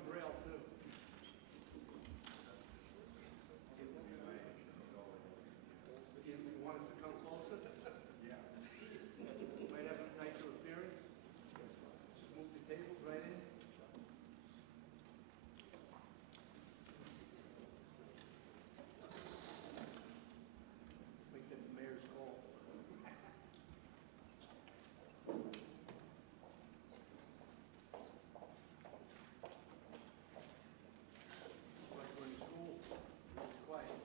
in Braille too. You want us to come closer? Yeah. Might have a nicer appearance. Just move the tables right in. Make that the mayor's call. Like we're in school, it's quiet.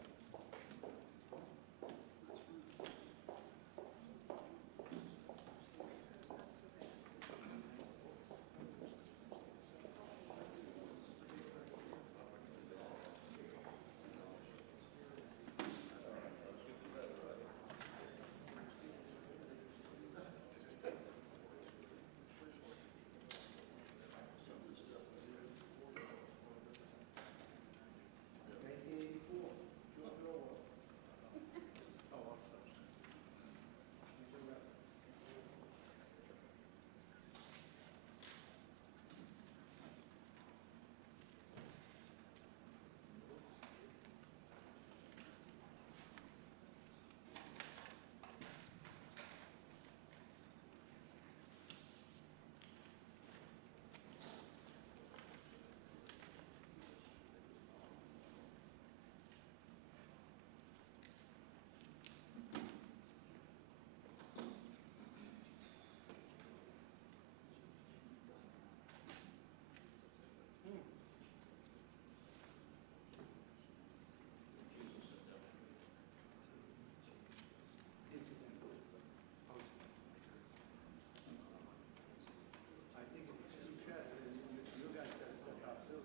I think it's two chests, and you guys got to step out too.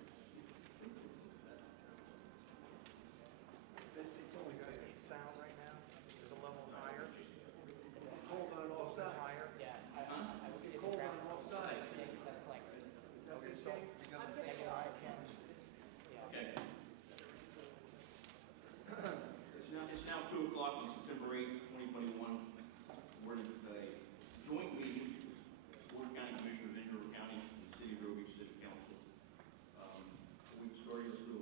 It's only guys Speak sound right now. There's a level higher. cold on all sides. Higher. Yeah, I would say It's the cold on ground all sides. that's like Is that Okay, okay, so Jake? negative 5 Yeah. Okay. It's now 2 o'clock on September 8, 2021. We're in a joint meeting with the Board of County Commissioners in Vero County and the City of Vero Beach City Council. We can start us to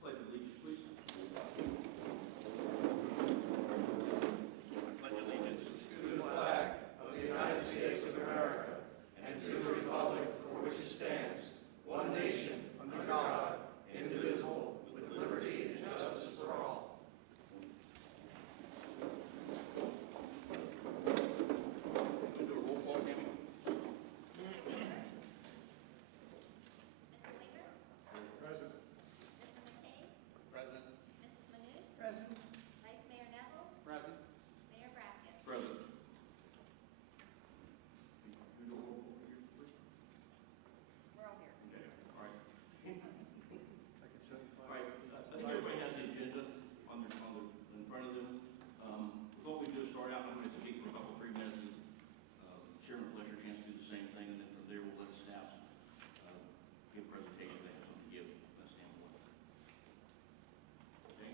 pledge allegiance, please. Pledge allegiance To the flag of the United States of America and to the republic for which it stands, one nation, under God, indivisible, with liberty and justice for all. Do a roll call, Tammy. Mr. Weaver? Present. Mr. McKay? Present. Mrs. Manous? Present. Vice Mayor Neville? Present. Mayor Brackett? Present. You do a roll call here, please. We're all here. Okay, all right. I can show you. All right, I think everybody has the agenda in front of them. Before we do start out, I'm going to speak for about 3 minutes, and Chairman Fletcher a chance to do the same thing, and then from there we'll let staff give a presentation they have something to give from that standpoint. Okay.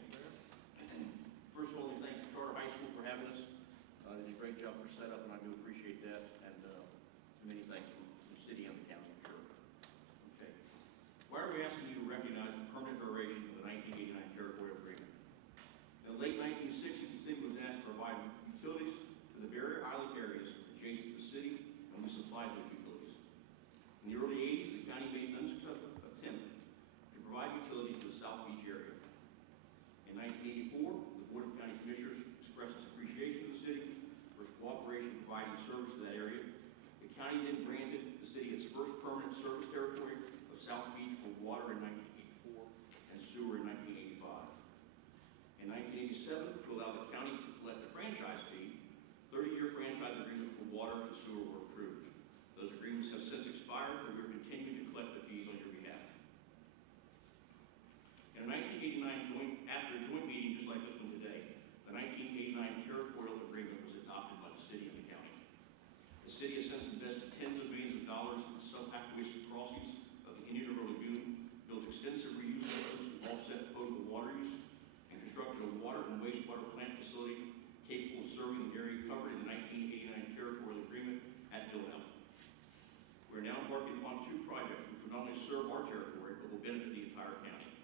First of all, we thank the Charter High School for having us. They did a great job for setup, and I do appreciate that, and many thanks from the city and the county, I'm sure. Okay. Why are we asking you to recognize the permanent duration of the 1989 territorial agreement? In the late 1960s, the city was asked to provide utilities to the barrier island areas adjacent to the city, and we supplied those utilities. In the early 80s, the county made an unsuccessful attempt to provide utilities to the South Beach area. In 1984, the Board of County Commissioners expressed its appreciation to the city for its cooperation in providing service to that area. The county then granted the city its first permanent service territory of South Beach for water in 1984 and sewer in 1985. In 1987, to allow the county to collect a franchise fee, 30-year franchise agreements for water and sewer were approved. Those agreements have since expired, but we are continuing to collect the fees on your behalf. In a 1989 after a joint meeting just like this one today, the 1989 territorial agreement was adopted by the city and the county. The city has since invested tens of millions of dollars in the sub-aqueous crossings of the Indian River Lagoon, built extensive reuse systems to offset potable water use, and constructed a water and wastewater plant facility capable of serving the area covered in the 1989 territorial agreement at serve our territory, but will benefit the entire county.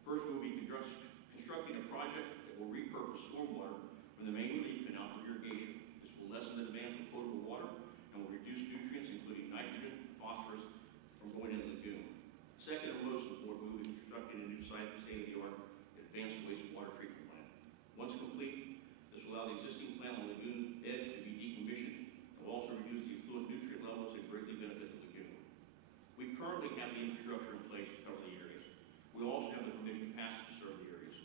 First, we will be constructing a project that will repurpose stormwater from the main relief canal for irrigation. This will lessen the demand for potable water and will reduce nutrients, including nitrogen, phosphorus, from going into the lagoon. Second, and most important, we will be constructing a new state-of-the-art advanced wastewater treatment plant. Once complete, this will allow the existing plant on the lagoon edge to be decommissioned and will also reduce the effluent nutrient levels and greatly benefit the lagoon. We currently have the infrastructure in place to cover the areas. We also have the permitted capacity to serve the areas.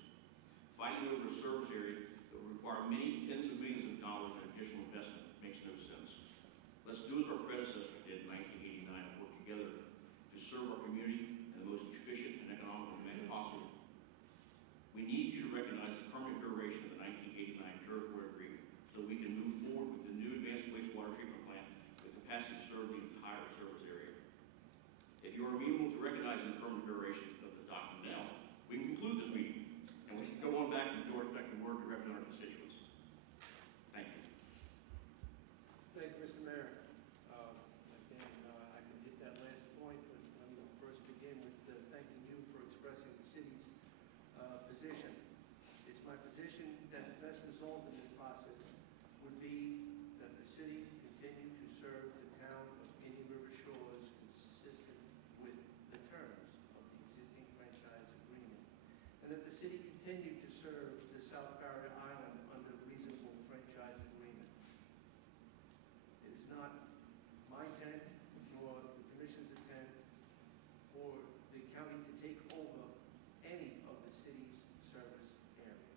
Fighting over a service area that will require many tens of millions of dollars in additional investment makes no sense. Let's do as our predecessors did in 1989 and work together to serve our community in the most efficient and economical manner possible. We need you to recognize the permanent duration of the 1989 territory agreement so we can move forward with the new advanced wastewater treatment plant with capacity to serve the entire service area. If you are amenable to recognizing the permanent duration of the document now, we can conclude this meeting and we can go on back and do our respective work to represent our constituents. Thank you. Thank you, Mr. Mayor. Again, I can hit that last point, but let me first begin with thanking you for expressing the city's position. It's my position that the best result in this process would be that the city continue to serve the town of Indian River Shores consistent with the terms of the existing franchise agreement, and that the city continue to serve the South Barrier Island under a reasonable franchise agreement. It is not my intent, nor the Commission's intent, for the county to take over any of the city's service area.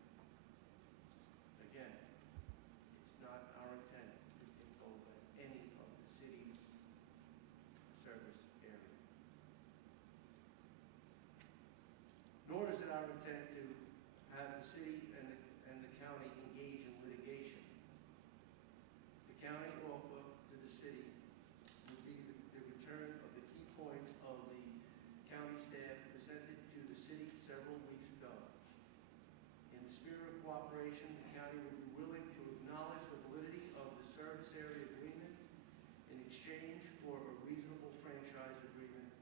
Again, it's not our intent to take over any of the city's service area. Nor is it our intent to have the city and the county engage in litigation. The county offer to the city would be the return of the key points of the county staff presented to the city several weeks ago. In the spirit of cooperation, the county would be willing to acknowledge the validity of the service area agreement in exchange for a reasonable franchise agreement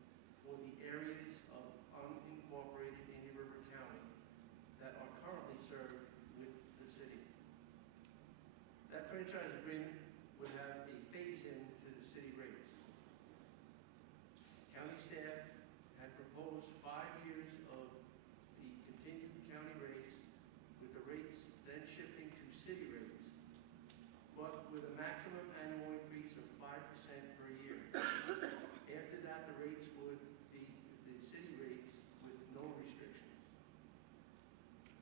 for the areas of unincorporated Indian River County that are currently served with the city. That franchise agreement would have a phase-in to the city rates. County staff had proposed 5 years of the continued county rates, with the rates then shifting to city rates, but with a maximum annual increase of 5% per year. After that, the rates would be the city rates with no restrictions.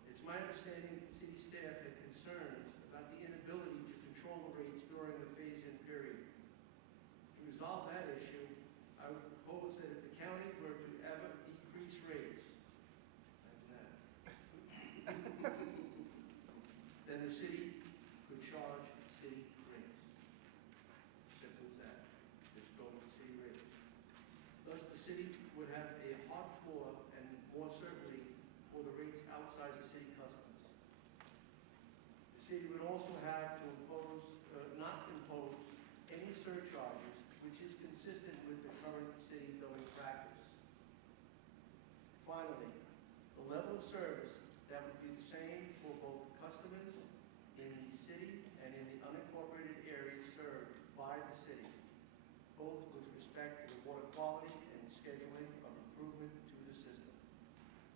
It's my understanding that the city staff had concerns about the inability to control the rates during the phase-in period. To resolve that issue, I would propose that if the county were to ever decrease rates, then the city could charge city rates. Simple as that. Just go with city rates. Thus, the city would have a hard floor and more certainly for the rates outside the city customs. The city would also have to not impose any surcharges, which is consistent with the current city billing practice. Finally, the level of service that would be the same for both customers in the city and in the unincorporated areas served by the city, both with respect to the water quality and scheduling of improvement to the system.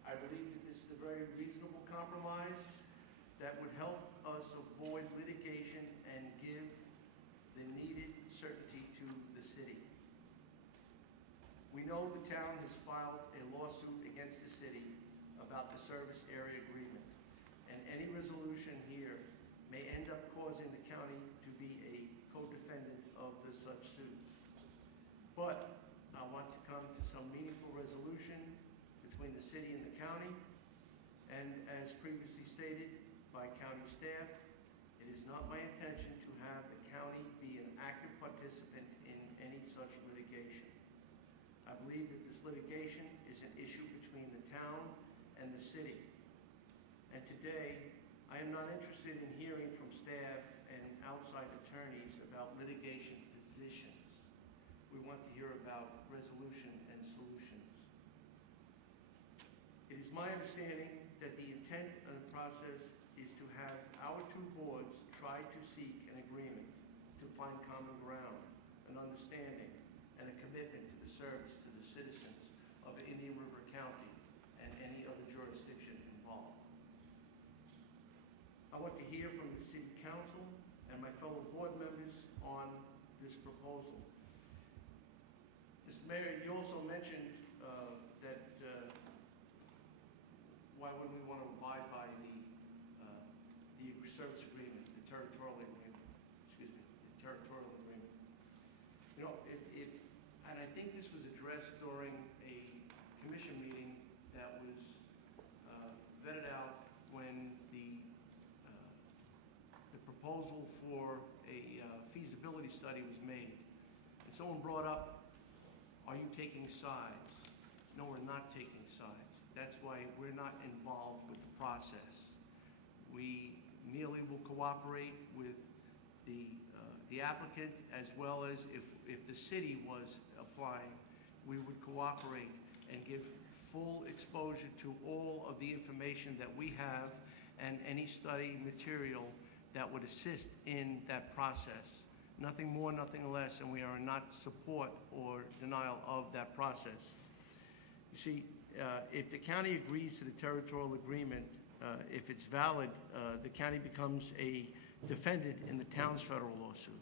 I believe that this is a very reasonable compromise that would help us avoid litigation and give the needed certainty to the city. We know the town has filed a lawsuit against the city about the service area agreement, and any resolution here may end up causing the county to be a co-defendant of the such suit. But I want to come to some meaningful resolution between the city and the county, and as previously stated by county staff, it is not my intention to have the county be an active participant in any such litigation. I believe that this litigation is an issue between the town and the city. And today, I am not interested in hearing from staff and outside attorneys about litigation positions. We want to hear about resolution and solutions. It's my understanding that the intent of the process is to have our two boards try to seek an agreement to find common ground, an understanding, and a commitment to the service to the citizens of Indian River County and any other jurisdiction involved. I want to hear from the City Council and my fellow board members on this proposal. Mr. Mayor, you also mentioned that why would we want to abide by the service agreement, the territorial agreement, the territorial agreement. You know, and I think this was addressed during a commission meeting that was vetted out when the proposal for a feasibility study was made. And someone brought up, are you taking sides? No, we're not taking sides. That's why we're not involved with the process. We merely will cooperate with the applicant, as well as if the city was applying, we would cooperate and give full exposure to all of the information that we have and any study material that would assist in that process. Nothing more, nothing less, and we are not support or denial of that process. You see, if the county agrees to the territorial agreement, if it's valid, the county becomes a defendant in the town's federal lawsuit.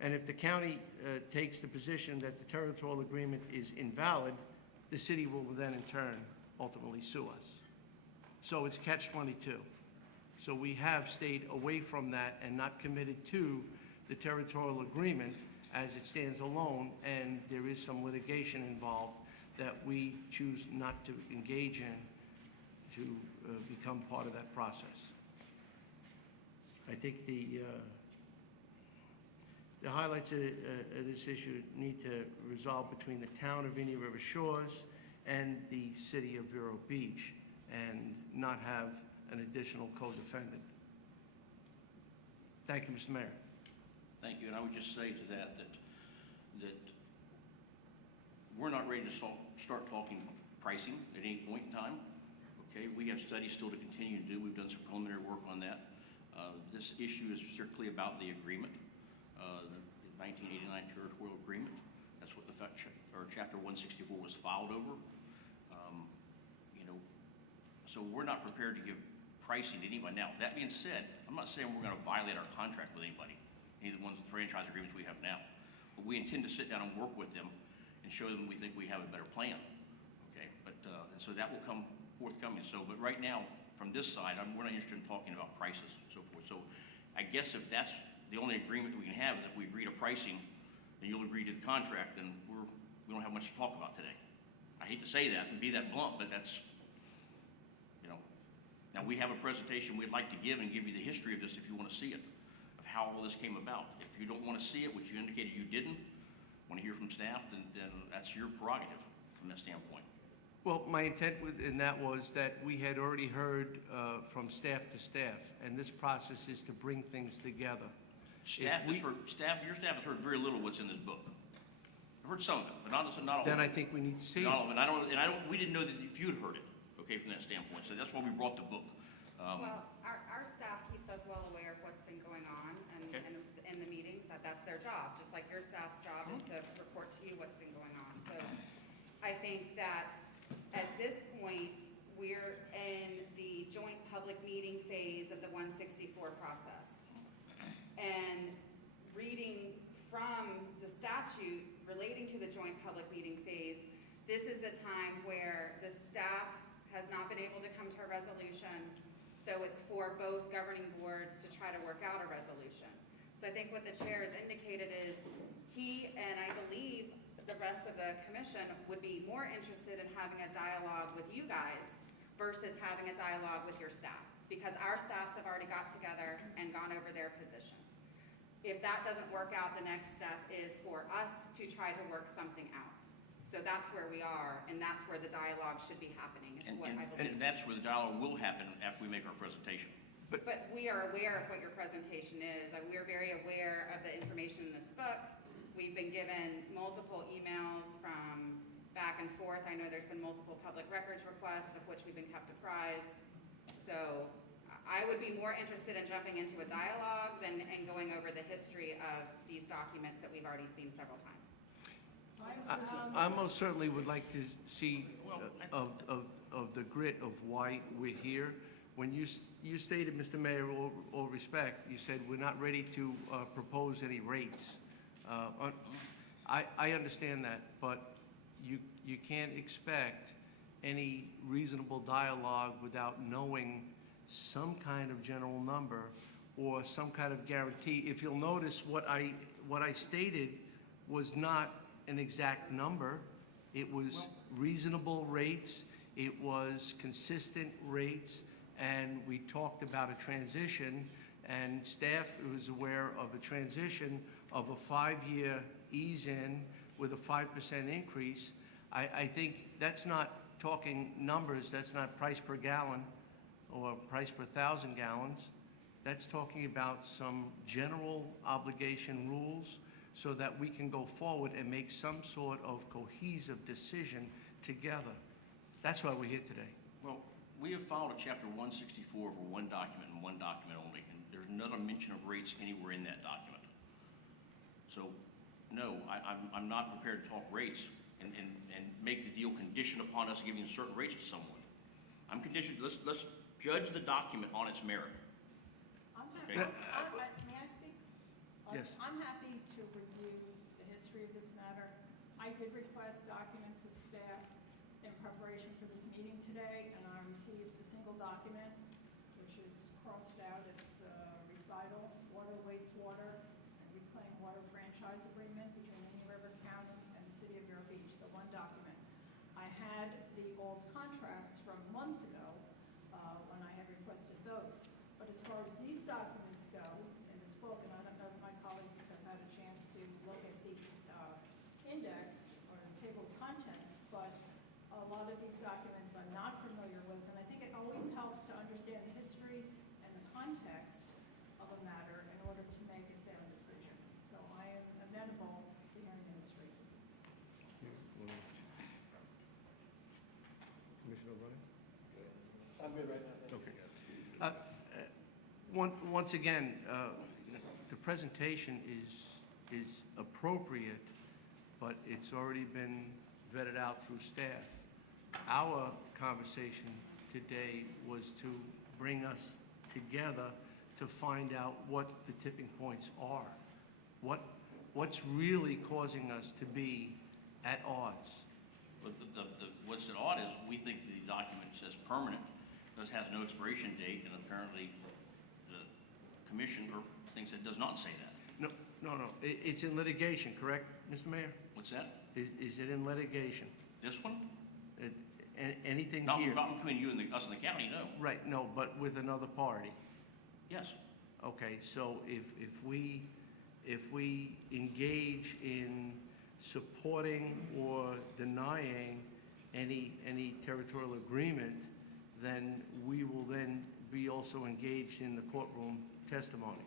And if the county takes the position that the territorial agreement is invalid, the city will then in turn ultimately sue us. So it's catch-22. So we have stayed away from that and not committed to the territorial agreement as it stands alone, and there is some litigation involved that we choose not to engage in to become part of that process. I think the highlights of this issue need to resolve between the town of Indian River Shores and the city of Vero Beach, and not have an additional co-defendant. Thank you, Mr. Mayor. Thank you, and I would just say to that we're not ready to start talking pricing at any point in time. Okay, we have studies still to continue to do. We've done some preliminary work on that. This issue is strictly about the agreement, the 1989 territorial agreement. That's what the Chapter 164 was filed over. So we're not prepared to give pricing to anybody. Now, that being said, I'm not saying we're going to violate our contract with anybody, any of the ones with franchise agreements we have now. But we intend to sit down and work with them and show them we think we have a better plan. Okay, but and so that will come forthcoming. So, but right now, from this side, we're not interested in talking about prices and so forth. So I guess if that's the only agreement that we can have is if we agree to pricing, and you'll agree to the contract, then we don't have much to talk about today. I hate to say that and be that blunt, but that's, Now we have a presentation we'd like to give and give you the history of this if you want to see it, of how all this came about. If you don't want to see it, which you indicated you didn't, want to hear from staff, then that's your prerogative from that standpoint. Well, my intent in that was that we had already heard from staff to staff, and this process is to bring things together. Your staff has heard very little of what's in this book. I've heard some of it, but not all. Then I think we need to see it. Not all of it. We didn't know that if you'd heard it, okay, from that standpoint. So that's why we brought the book. Well, our staff keeps us well aware of what's been going on and in the meetings. That's their job, just like your staff's job is to report to you what's been going on. So I think that at this point, we're in the joint public meeting phase of the 164 process. And reading from the statute relating to the joint public meeting phase, this is the time where the staff has not been able to come to a resolution. So it's for both governing boards to try to work out a resolution. So I think what the chair has indicated is he, and I believe the rest of the commission, would be more interested in having a dialogue with you guys versus having a dialogue with your staff, because our staffs have already got together and gone over their positions. If that doesn't work out, the next step is for us to try to work something out. So that's where we are, and that's where the dialogue should be happening, is what I believe. And that's where the dialogue will happen after we make our presentation. But we are aware of what your presentation is. We're very aware of the information in this book. We've been given multiple emails from back and forth. I know there's been multiple public records requests of which we've been kept apprised. So I would be more interested in jumping into a dialogue and going over the history of these documents that we've already seen several times. I most certainly would like to see of the grit of why we're here. When you stated, Mr. Mayor, all respect, you said we're not ready to propose any rates. I understand that, but you can't expect any reasonable dialogue without knowing some kind of general number or some kind of guarantee. If you'll notice, what I stated was not an exact number. It was reasonable rates, it was consistent rates, and we talked about a transition, and staff was aware of a transition of a 5-year ease-in with a 5% increase. I think that's not talking numbers, that's not price per gallon or price per 1,000 gallons. That's talking about some general obligation rules so that we can go forward and make some sort of cohesive decision together. That's why we're here today. Well, we have filed a Chapter 164 for one document and one document only, and there's not a mention of rates anywhere in that document. So, no, I'm not prepared to talk rates and make the deal conditioned upon us giving certain rates to someone. I'm conditioned, let's judge the document on its merit. I'm Okay. happy, may I speak? Yes. I'm happy to review the history of this matter. I did request documents of staff in preparation for this meeting today, and I received a single document, which is crossed out as recital, water, wastewater, and reclaimed water franchise agreement between Indian River County and the city of Vero Beach, so one document. I had the old contracts from months ago, when I had requested those. But as far as these documents go, in this book, and I don't know if my colleagues have had a chance to look at the index or the table of contents, but a lot of these documents I'm not familiar with, and I think it always helps to understand the history and the context of a matter in order to make a sound decision. So I am amenable to hearing the history. Commissioner O'Brien? I'm good right now. Once again, the presentation is appropriate, but it's already been vetted out through staff. Our conversation today was to bring us together to find out what the tipping points are. What's really causing us to be at odds? But what's at odd is we think the document says permanent. This has no expiration date, and apparently the commission thinks it does not say that. No. It's in litigation, correct, Mr. Mayor? What's that? Is it in litigation? This one? Anything Not here? between you and us and the county, no. Right, no, but with another party. Yes. Okay, so if we engage in supporting or denying any territorial agreement, then we will then be also engaged in the courtroom testimony.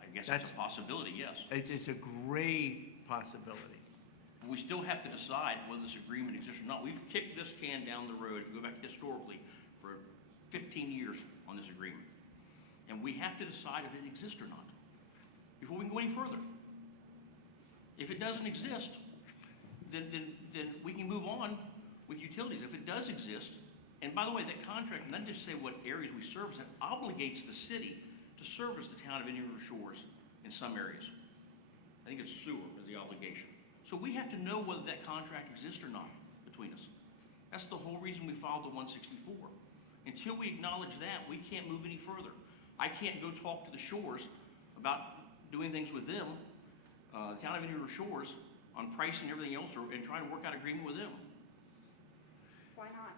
I guess that's a possibility, yes. It's a great possibility. We still have to decide whether this agreement exists or not. We've kicked this can down the road, if you go back historically, for 15 years on this agreement. And we have to decide if it exists or not before we can go any further. If it doesn't exist, then we can move on with utilities. If it does exist, and by the way, that contract, not just say what areas we service, it obligates the city to service the town of Indian River Shores in some areas. I think it's sewer is the obligation. So we have to know whether that contract exists or not between us. That's the whole reason we filed the 164. Until we acknowledge that, we can't move any further. I can't go talk to the Shores about doing things with them, the town of Indian River Shores, on price and everything else, and try to work out agreement with them. Why not?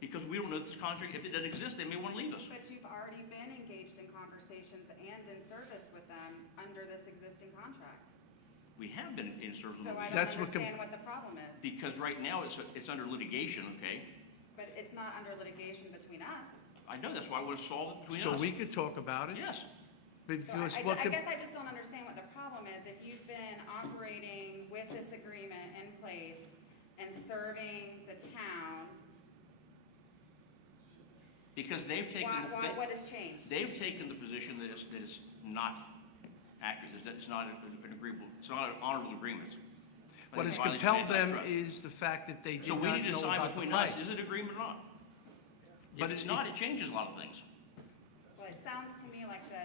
Because we don't know this contract, if it doesn't exist, they may want to leave us. But you've already been engaged in conversations and in service with them under this existing contract. We have been in service So with I them. don't understand what the problem is. Because right now it's under litigation, okay? But it's not under litigation between us. I know, that's why I want to solve it between us. So we could talk about it? Yes. Because So what I the- guess I just don't understand what the problem is. If you've been operating with this agreement in place and serving the town, Because they've taken. what has changed? They've taken the position that it's not accurate, that it's not an agreeable, it's not an honorable agreement. What has Violation of compelled them antitrust. is the fact that they did So we not need to know decide about the between us, price. is it agreement or not? But If it's it- not, it changes a lot of things. Well, it sounds to me like the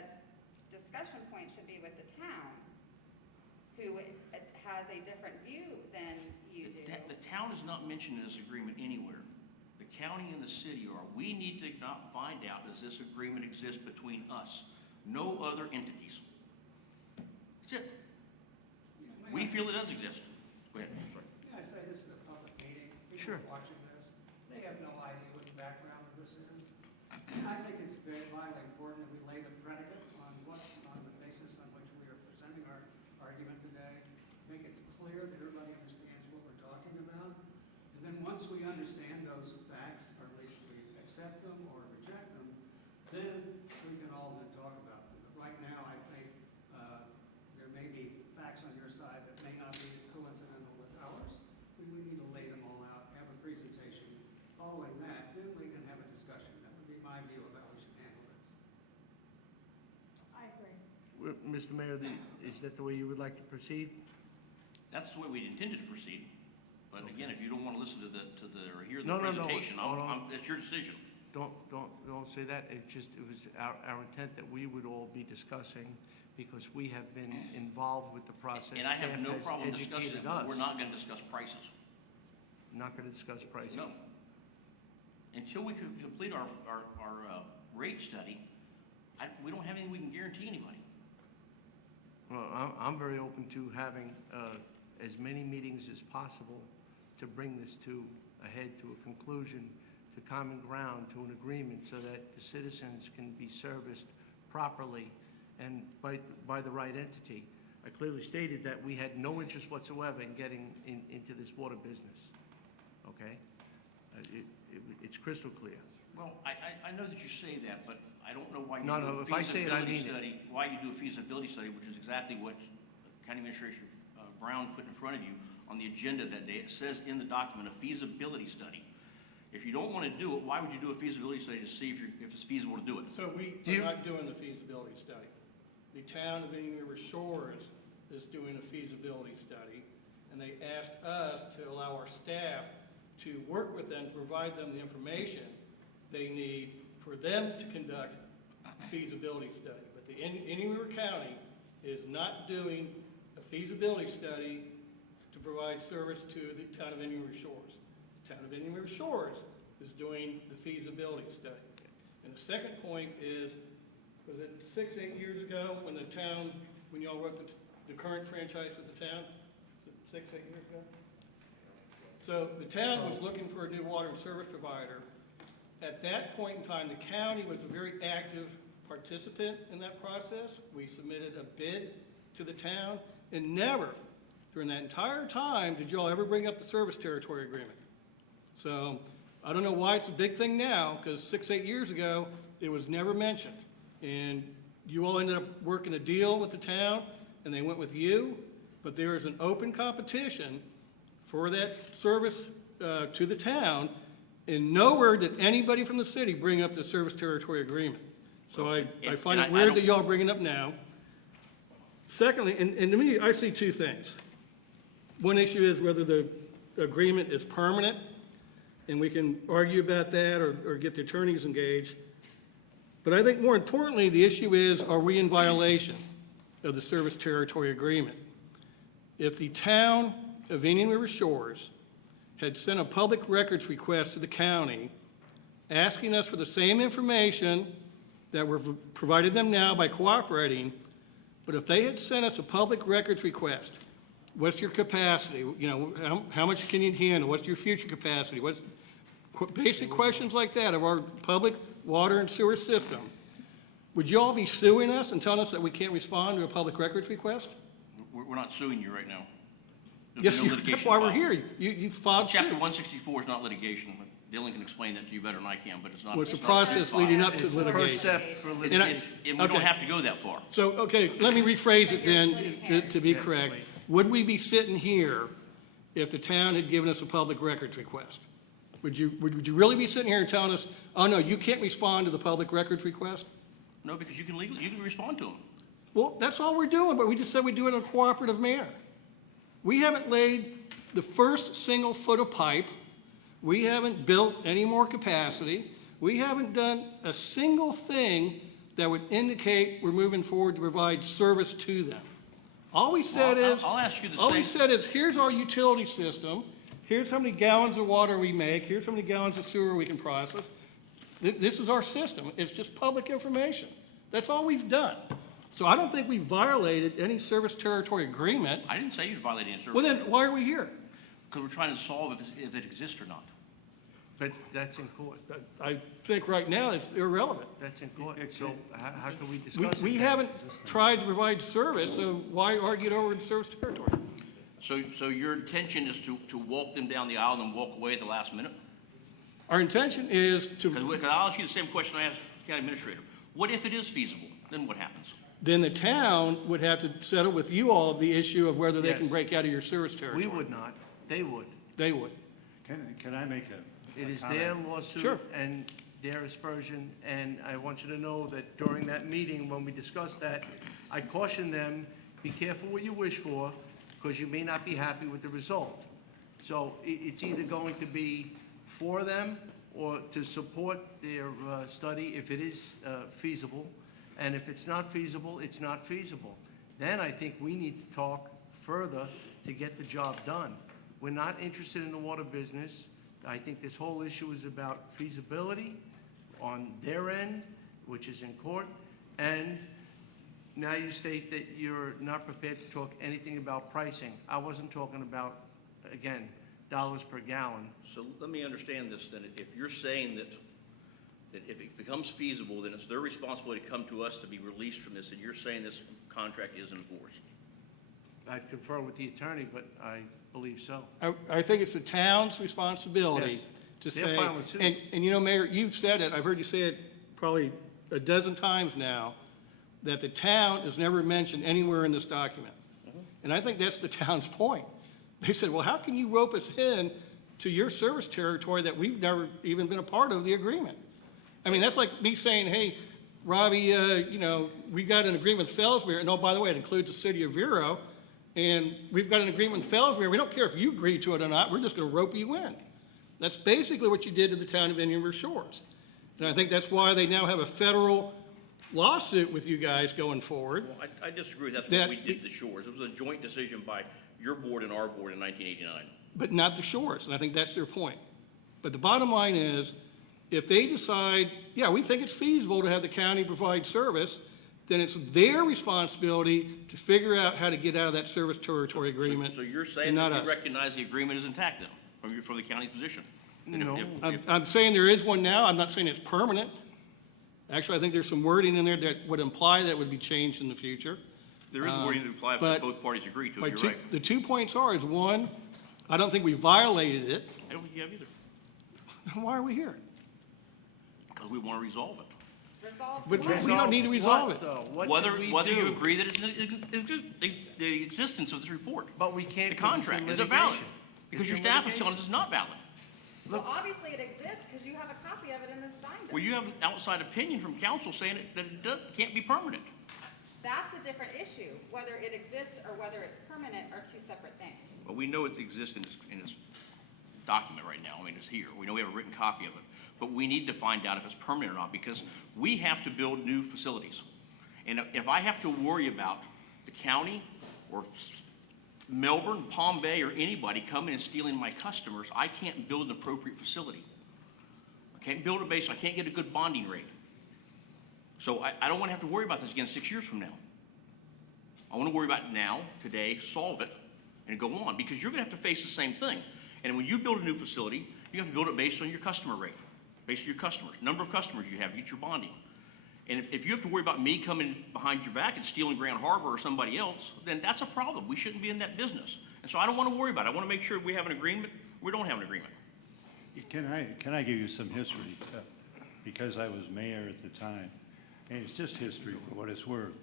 discussion point should be with the town, who has a different view than you do. The town is not mentioned in this agreement anywhere. The county and the city are. We need to not find out, does this agreement exist between us? No other entities. That's it. We feel it does exist. Go ahead, I'm sorry. May I say this is a public meeting? Sure. People watching this, they have no idea what the background of this is. I think it's very vitally important that we lay the predicate on the basis on which we are presenting our argument today. Make it clear that everybody understands what we're talking about. And then once we understand those facts, or at least we accept them or reject them, then we can all then talk about them. But right now, I think there may be facts on your side that may not be coincidental with ours. We need to lay them all out, have a presentation. Following that, then we can have a discussion. That would be my view of how we should handle this. I agree. Mr. Mayor, is that the way you would like to proceed? That's the way we intended to proceed. But again, if you don't want to listen to or hear the No, no, no. presentation, Hold on. it's your decision. Don't say that. It was our intent that we would all be discussing because we have been involved with the process. And I have no Staff has problem discussing educated it, but us. we're not going to discuss prices. Not going to discuss pricing. No. Until we can complete our rate study, we don't have anything we can guarantee anybody. Well, I'm very open to having as many meetings as possible to bring this ahead to a conclusion, to common ground, to an agreement, so that the citizens can be serviced properly and by the right entity. I clearly stated that we had no interest whatsoever in getting into this water business. Okay? It's crystal clear. Well, I know that you say that, but I don't know why you No, do no, a if I say it, I feasibility mean it. study. Why you do a feasibility study, which is exactly what County Administrator Brown put in front of you on the agenda that day. It says in the document, a feasibility study. If you don't want to do it, why would you do a feasibility study to see if it's feasible to do it? So we're not doing the feasibility study. The town of Indian River Shores is doing a feasibility study, and they asked us to allow our staff to work with them, to provide them the information they need for them to conduct a feasibility study. But the Indian River County is not doing a feasibility study to provide service to the town of Indian River Shores. The town of Indian River Shores is doing the feasibility study. And the second point is, was it 6, 8 years ago when the town, when y'all wrote the current franchise for the town? Was it 6, 8 years ago? So the town was looking for a new water and service provider. At that point in time, the county was a very active participant in that process. We submitted a bid to the town, and never during that entire time did y'all ever bring up the service territory agreement. So I don't know why it's a big thing now, because 6, 8 years ago, it was never mentioned. And you all ended up working a deal with the town, and they went with you, but there is an open competition for that service to the town, and nowhere did anybody from the city bring up the service territory agreement. So I find it weird that y'all are bringing it up now. Secondly, and to me, I see two things. One issue is whether the agreement is permanent, and we can argue about that or get the attorneys engaged. But I think more importantly, the issue is, are we in violation of the service territory agreement? If the town of Indian River Shores had sent a public records request to the county asking us for the same information that we're provided them now by cooperating, but if they had sent us a public records request, what's your capacity? You know, how much can you handle? What's your future capacity? What's basic questions like that of our public water and sewer system? Would you all be suing us and telling us that we can't respond to a public records request? We're not suing you right now. Yes, no you- litigation that's why we're filed. here. You filed suit. Chapter 164 is not litigation. Dylan can explain that to you better than I can, but it's not. What's the it's not a suit process filed. leading up to It's the first litigation? step for And I- litigation. And we don't Okay. have to go that far. So, okay, let me rephrase it then, to be correct. Would we be sitting here if the town had given us a public records request? Would you really be sitting here and telling us, oh, no, you can't respond to the public records request? No, because you can respond to them. Well, that's all we're doing, but we just said we'd do it in a cooperative manner. We haven't laid the first single foot of pipe. We haven't built any more capacity. We haven't done a single thing that would indicate we're moving forward to provide service to them. All we said Well, is, I'll ask you the all we same- said is, here's our utility system, here's how many gallons of water we make, here's how many gallons of sewer we can process. This is our system. It's just public information. That's all we've done. So I don't think we violated any service territory agreement. I didn't say you violated any service. Well, then, why are we here? Because we're trying to solve if it exists or not. But that's in court. I think right now it's irrelevant. That's in court. So how can we discuss it? We then? haven't tried to provide service, so why argue it over in service territory? So your intention is to walk them down the aisle and then walk away at the last minute? Our intention is to, Because I'll ask you the same question I asked the county administrator. What if it is feasible? Then what happens? then the town would have to settle with you all the issue of whether they Yes. can break out of your service territory. We would not. They would. They would. Can I make a It is comment? their lawsuit Sure. and their aspersion, and I want you to know that during that meeting, when we discussed that, I cautioned them, be careful what you wish for, because you may not be happy with the result. So it's either going to be for them or to support their study if it is feasible, and if it's not feasible, it's not feasible. Then I think we need to talk further to get the job done. We're not interested in the water business. I think this whole issue is about feasibility on their end, which is in court, and now you state that you're not prepared to talk anything about pricing. I wasn't talking about, again, dollars per gallon. So let me understand this, then. If you're saying that if it becomes feasible, then it's their responsibility to come to us to be released from this, and you're saying this contract is enforced? I'd confer with the attorney, but I believe so. I think it's the town's responsibility Yes. to They're say, filing suit. and you know, Mayor, you've said it, I've heard you say it probably a dozen times now, that the town is never mentioned anywhere in this document. And I think that's the town's point. They said, well, how can you rope us in to your service territory that we've never even been a part of the agreement? I mean, that's like me saying, hey, Robbie, we got an agreement with Fellsmere, and oh, by the way, it includes the city of Vero, and we've got an agreement with Fellsmere. We don't care if you agree to it or not. We're just going to rope you in. That's basically what you did to the town of Indian River Shores. And I think that's why they now have a federal lawsuit with you guys going forward. Well, I disagree. That's That- what we did to the Shores. It was a joint decision by your board and our board in 1989. But not the Shores, and I think that's their point. But the bottom line is, if they decide, yeah, we think it's feasible to have the county provide service, then it's their responsibility to figure out how to get out of that service territory agreement. So you're and saying not that you us. recognize the agreement is intact then, from the county's position? And No. I'm saying there is one now, I'm not saying it's permanent. Actually, I think there's some wording in there that would imply that would be changed in the future. There is wording to apply if but- both parties agree to My it, you're two- right. The 2 points are, is one, I don't think we violated it. I don't think you have either, Why are we here? because we want to resolve it. Resolve But what? we don't need to resolve What, it. though? What Whether did we whether you do? agree that it's the existence of this report, But we can't. the put this in contract, is it valid? litigation. Because It's your in staff is telling litigation. us it's not valid. Well, obviously it exists because you have a copy of it in this binder. Well, you have an outside opinion from council saying that it can't be permanent. That's a different issue. Whether it exists or whether it's permanent are two separate things. But we know it exists in this document right now. I mean, it's here. We know we have a written copy of it. But we need to find out if it's permanent or not, because we have to build new facilities. And if I have to worry about the county or Melbourne, Palm Bay, or anybody coming and stealing my customers, I can't build an appropriate facility. I can't build a base, I can't get a good bonding rate. So I don't want to have to worry about this again 6 years from now. I want to worry about it now, today, solve it, and go on, because you're going to have to face the same thing. And when you build a new facility, you have to build it based on your customer rate, based on your customers, number of customers you have, get your bonding. And if you have to worry about me coming behind your back and stealing Grand Harbor or somebody else, then that's a problem. We shouldn't be in that business. And so I don't want to worry about it. I want to make sure we have an agreement. We don't have an agreement. Can I give you some history? Because I was mayor at the time, and it's just history for what it's worth.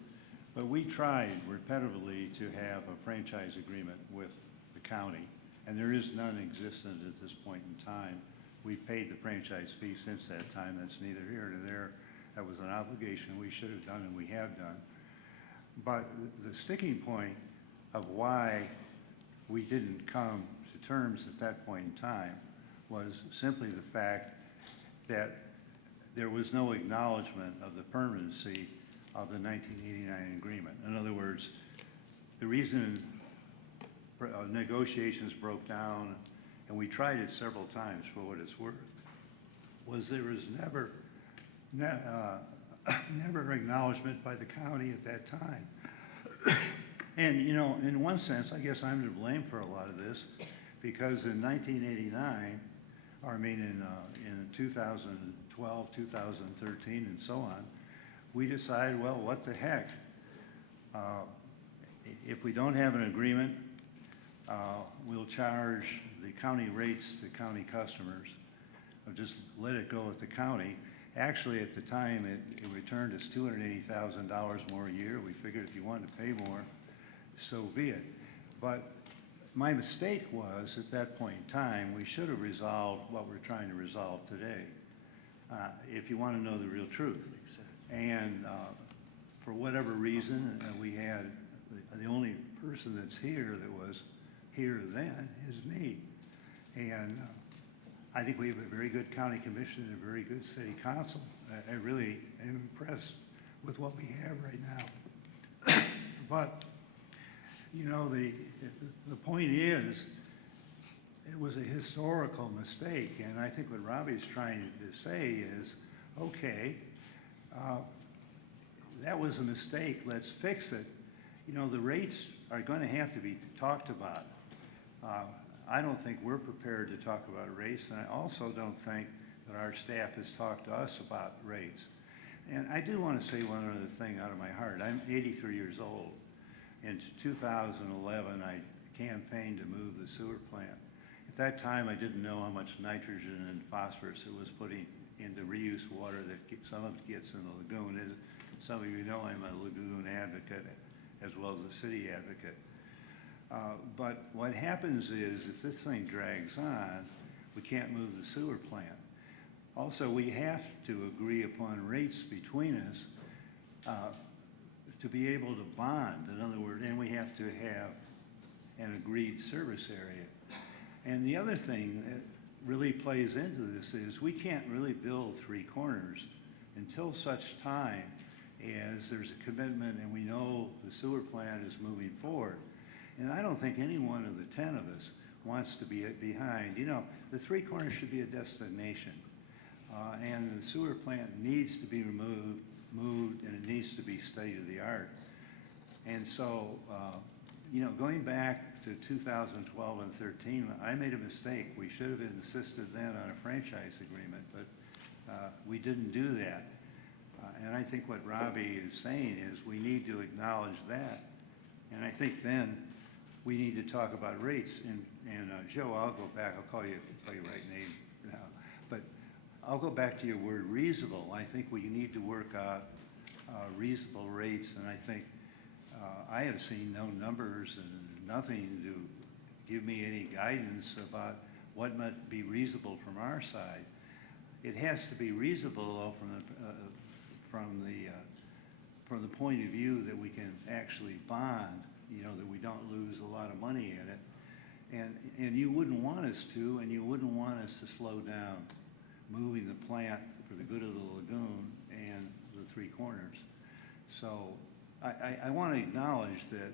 But we tried repetitively to have a franchise agreement with the county, and there is none existent at this point in time. We've paid the franchise fee since that time. That's neither here nor there. That was an obligation we should have done and we have done. But the sticking point of why we didn't come to terms at that point in time was simply the fact that there was no acknowledgement of the permanency of the 1989 agreement. In other words, the reason negotiations broke down, and we tried it several times for what it's worth, was there was never acknowledgement by the county at that time. And, you know, in one sense, I guess I'm to blame for a lot of this, because in 1989, or I mean in 2012, 2013, and so on, we decided, well, what the heck? If we don't have an agreement, we'll charge the county rates to county customers, or just let it go with the county. Actually, at the time, it returned us $280,000 more a year. We figured if you wanted to pay more, so be it. But my mistake was, at that point in time, we should have resolved what we're trying to resolve today, if you want to know the real truth. And for whatever reason, we had, the only person that's here that was here then is me. And I think we have a very good county commission and a very good city council. I really am impressed with what we have right now. But, you know, the point is, it was a historical mistake, and I think what Robbie's trying to say is, okay, that was a mistake, let's fix it. You know, the rates are going to have to be talked about. I don't think we're prepared to talk about rates, and I also don't think that our staff has talked to us about rates. And I do want to say one other thing out of my heart. I'm 83 years old. In 2011, I campaigned to move the sewer plant. At that time, I didn't know how much nitrogen and phosphorus it was putting into reuse water that some of it gets in the lagoon. Some of you know I'm a lagoon advocate as well as a city advocate. But what happens is, if this thing drags on, we can't move the sewer plant. Also, we have to agree upon rates between us to be able to bond, in other words, and we have to have an agreed service area. And the other thing that really plays into this is we can't really build three corners until such time as there's a commitment and we know the sewer plant is moving forward. And I don't think any one of the 10 of us wants to be behind. You know, the three corners should be a destination. And the sewer plant needs to be moved, and it needs to be state-of-the-art. And so, you know, going back to 2012 and 13, I made a mistake. We should have insisted then on a franchise agreement, but we didn't do that. And I think what Robbie is saying is we need to acknowledge that. And I think then we need to talk about rates. And Joe, I'll go back. I'll call you right name now. But I'll go back to your word reasonable. I think we need to work out reasonable rates. And I think I have seen no numbers and nothing to give me any guidance about what might be reasonable from our side. It has to be reasonable, though, from the point of view that we can actually bond, you know, that we don't lose a lot of money in it. And you wouldn't want us to, and you wouldn't want us to slow down moving the plant for the good of the lagoon and the three corners. So I want to acknowledge that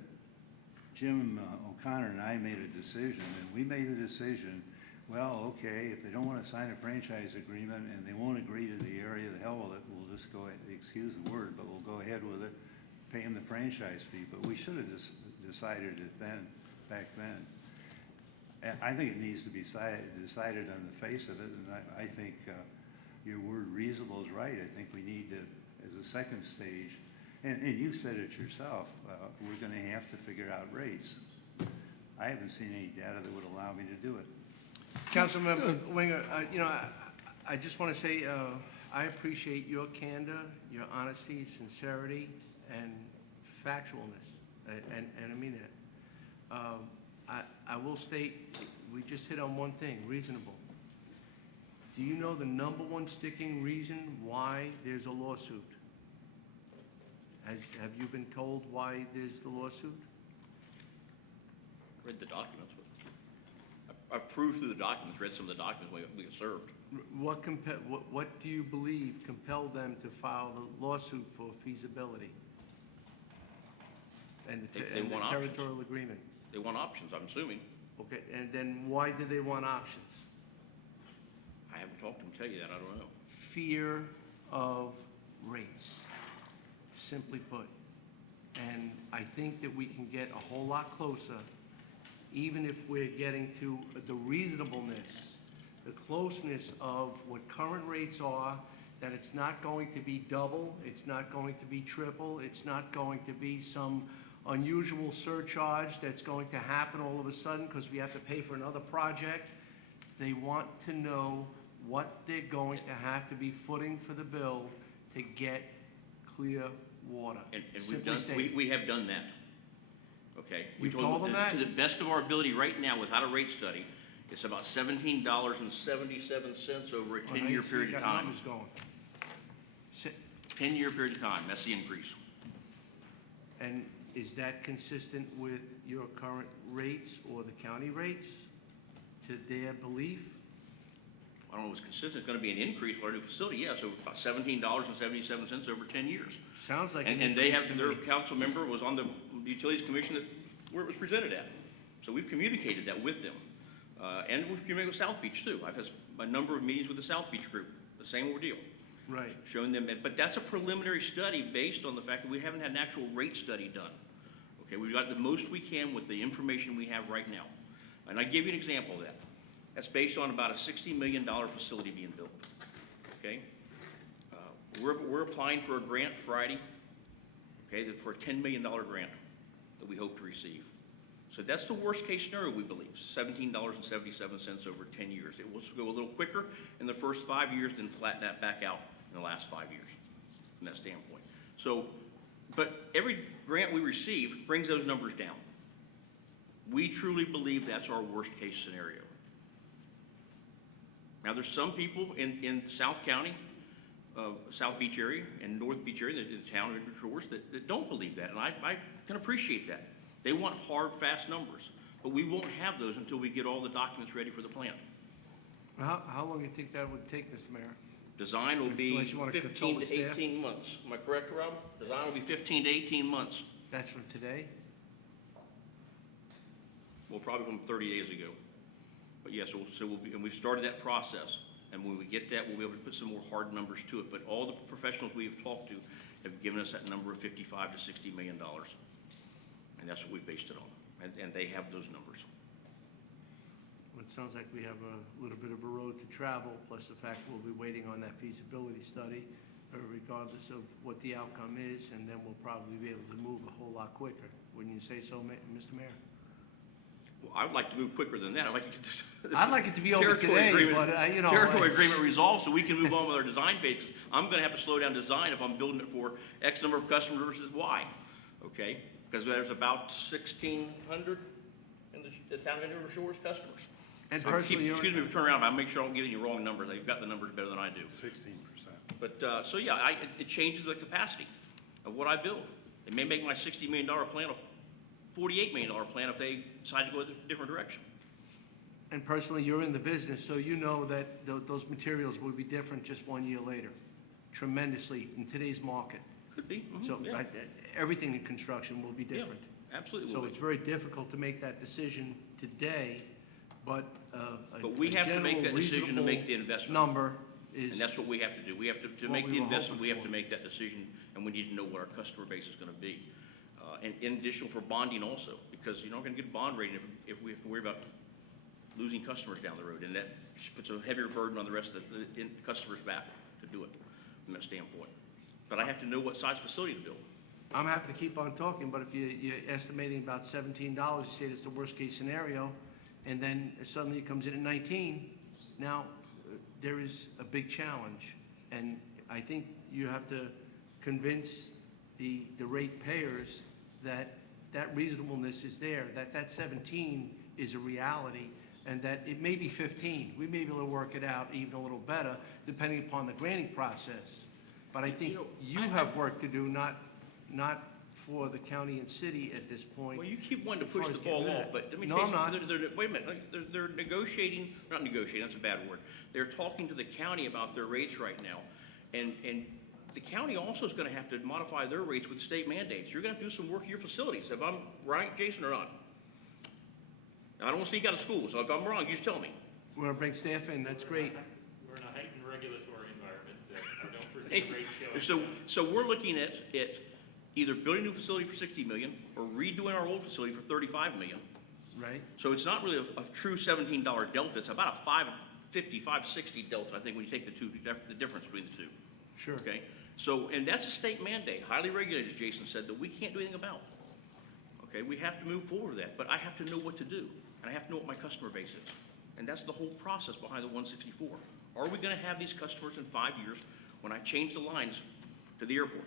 Jim O'Connor and I made a decision, and we made the decision, well, okay, if they don't want to sign a franchise agreement and they won't agree to the area, the hell with it, we'll just go ahead, excuse the word, but we'll go ahead with it, pay them the franchise fee. But we should have just decided it then, back then. I think it needs to be decided on the face of it, and I think your word reasonable is right. I think we need to, as a second stage, and you said it yourself, we're going to have to figure out rates. I haven't seen any data that would allow me to do it. Councilmember Winger, I just want to say, I appreciate your candor, your honesty, sincerity, and factualness, and I mean that. I will state, we just hit on one thing, reasonable. Do you know the number one sticking reason why there's a lawsuit? Have you been told why there's the lawsuit? Read the documents. I proved through the documents, read some of the documents we served. What do you believe compelled them to file the lawsuit for feasibility? And the They want options. territorial agreement? They want options, I'm assuming. Okay, and then why did they want options? I haven't talked to them, tell you that, I don't know. Fear of rates, simply put. And I think that we can get a whole lot closer, even if we're getting to the reasonableness, the closeness of what current rates are, that it's not going to be double, it's not going to be triple, it's not going to be some unusual surcharge that's going to happen all of a sudden because we have to pay for another project. They want to know what they're going to have to be footing for the bill to get clear water. And Simply stated. we have done that. Okay? We You've told them that? To the best of our ability right now, without a rate study, it's about $17.77 over a 10-year period of time. 10-year period of time, that's the increase. And is that consistent with your current rates or the county rates, to their belief? I don't know if it's consistent, it's gonna be an increase for our new facility, yes, over about $17.77 over 10 years. Sounds like an And they increase have, to their me. council member was on the Utilities Commission where it was presented at. So we've communicated that with them. And we've communicated with South Beach too. I've had a number of meetings with the South Beach group, the same ordeal. Right. Showing them, but that's a preliminary study based on the fact that we haven't had an actual rate study done. Okay, we've got the most we can with the information we have right now. And I give you an example of that. That's based on about a $60 million facility being built. Okay? We're applying for a grant Friday, okay, for a $10 million grant that we hope to receive. So that's the worst case scenario, we believe, $17.77 over 10 years. It will go a little quicker in the first 5 years, then flatten that back out in the last 5 years from that standpoint. So, but every grant we receive brings those numbers down. We truly believe that's our worst case scenario. Now, there's some people in South County, South Beach area and North Beach area, the town of Edward Shores, that don't believe that, and I can appreciate that. They want hard, fast numbers, but we won't have those until we get all the documents ready for the plant. How long do you think that would take, Mr. Mayor? Design will be Unless you want to 15 consult to with staff? 18 months. Am I correct, Rob? Design will be 15 to 18 months. That's from today? Well, probably from 30 days ago. But yes, so we'll be, and we've started that process. And when we get that, we'll be able to put some more hard numbers to it. But all the professionals we've talked to have given us that number of $55 to $60 million. And that's what we've based it on. And they have those numbers. Well, it sounds like we have a little bit of a road to travel, plus the fact we'll be waiting on that feasibility study, regardless of what the outcome is, and then we'll probably be able to move a whole lot quicker. Wouldn't you say so, Mr. Mayor? Well, I would like to move quicker than that. I'd like to get this. I'd like it to be over today, but, you know. Territory agreement resolved so we can move on with our design phase. I'm gonna have to slow down design if I'm building it for X number of customers versus Y, okay? Because there's about 1,600 in the town of River Shores customers. And So personally, excuse me for turning around, but I'll make sure I don't give you the wrong number. They've got the numbers better than I do. 16%. But, so yeah, it changes the capacity of what I build. It may make my $60 million plan a $48 million plan if they decide to go a different direction. And personally, you're in the business, so you know that those materials will be different just 1 year later, tremendously in today's market. Could be. Mhm, So yeah. everything in construction will be different. Yeah, absolutely. So will it's be. very difficult to make that decision today, but But we have to make that decision to make the investment. Number is. And that's what we have to do. We have to what make we the were investment, we hoping have to for. make that decision, and we need to know what our customer base is gonna be. And in addition for bonding also, because you're not gonna get a bond rating if we have to worry about losing customers down the road, and that puts a heavier burden on the rest of the customers back to do it from that standpoint. But I have to know what size facility to build. I'm happy to keep on talking, but if you're estimating about $17, you say that's the worst-case scenario, and then suddenly it comes in at 19, now there is a big challenge. And I think you have to convince the ratepayers that that reasonableness is there, that 17 is a reality, and that it may be 15. We may be able to work it out even a little better, depending upon the granting process. But I think you have work to do, not for the county and city at this point. Well, you keep wanting to push as the far as ball getting off, but let me No, tell you I'm something. Wait a minute, they're negotiating, not negotiating, that's a bad word. They're talking to the county about their rates right now. And the county also is gonna have to modify their rates with state mandates. You're gonna have to do some work at your facilities. If I'm right, Jason, or not? I don't wanna speak out of school, so if I'm wrong, you just tell me. We're gonna bring staff in, that's great. We're in a heightened regulatory environment that I don't foresee rates going. So we're looking at either building a new facility for 60 million or redoing our old facility for 35 million. Right. So it's not really a true $17 delta. It's about a $5.50, $5.60 delta, I think, when you take the difference between the two. Sure. Okay? So, and that's a state mandate, highly regulated, as Jason said, that we can't do anything about. Okay? We have to move forward with that, but I have to know what to do, and I have to know what my customer base is. And that's the whole process behind the 164. Are we gonna have these customers in 5 years when I change the lines to the airport?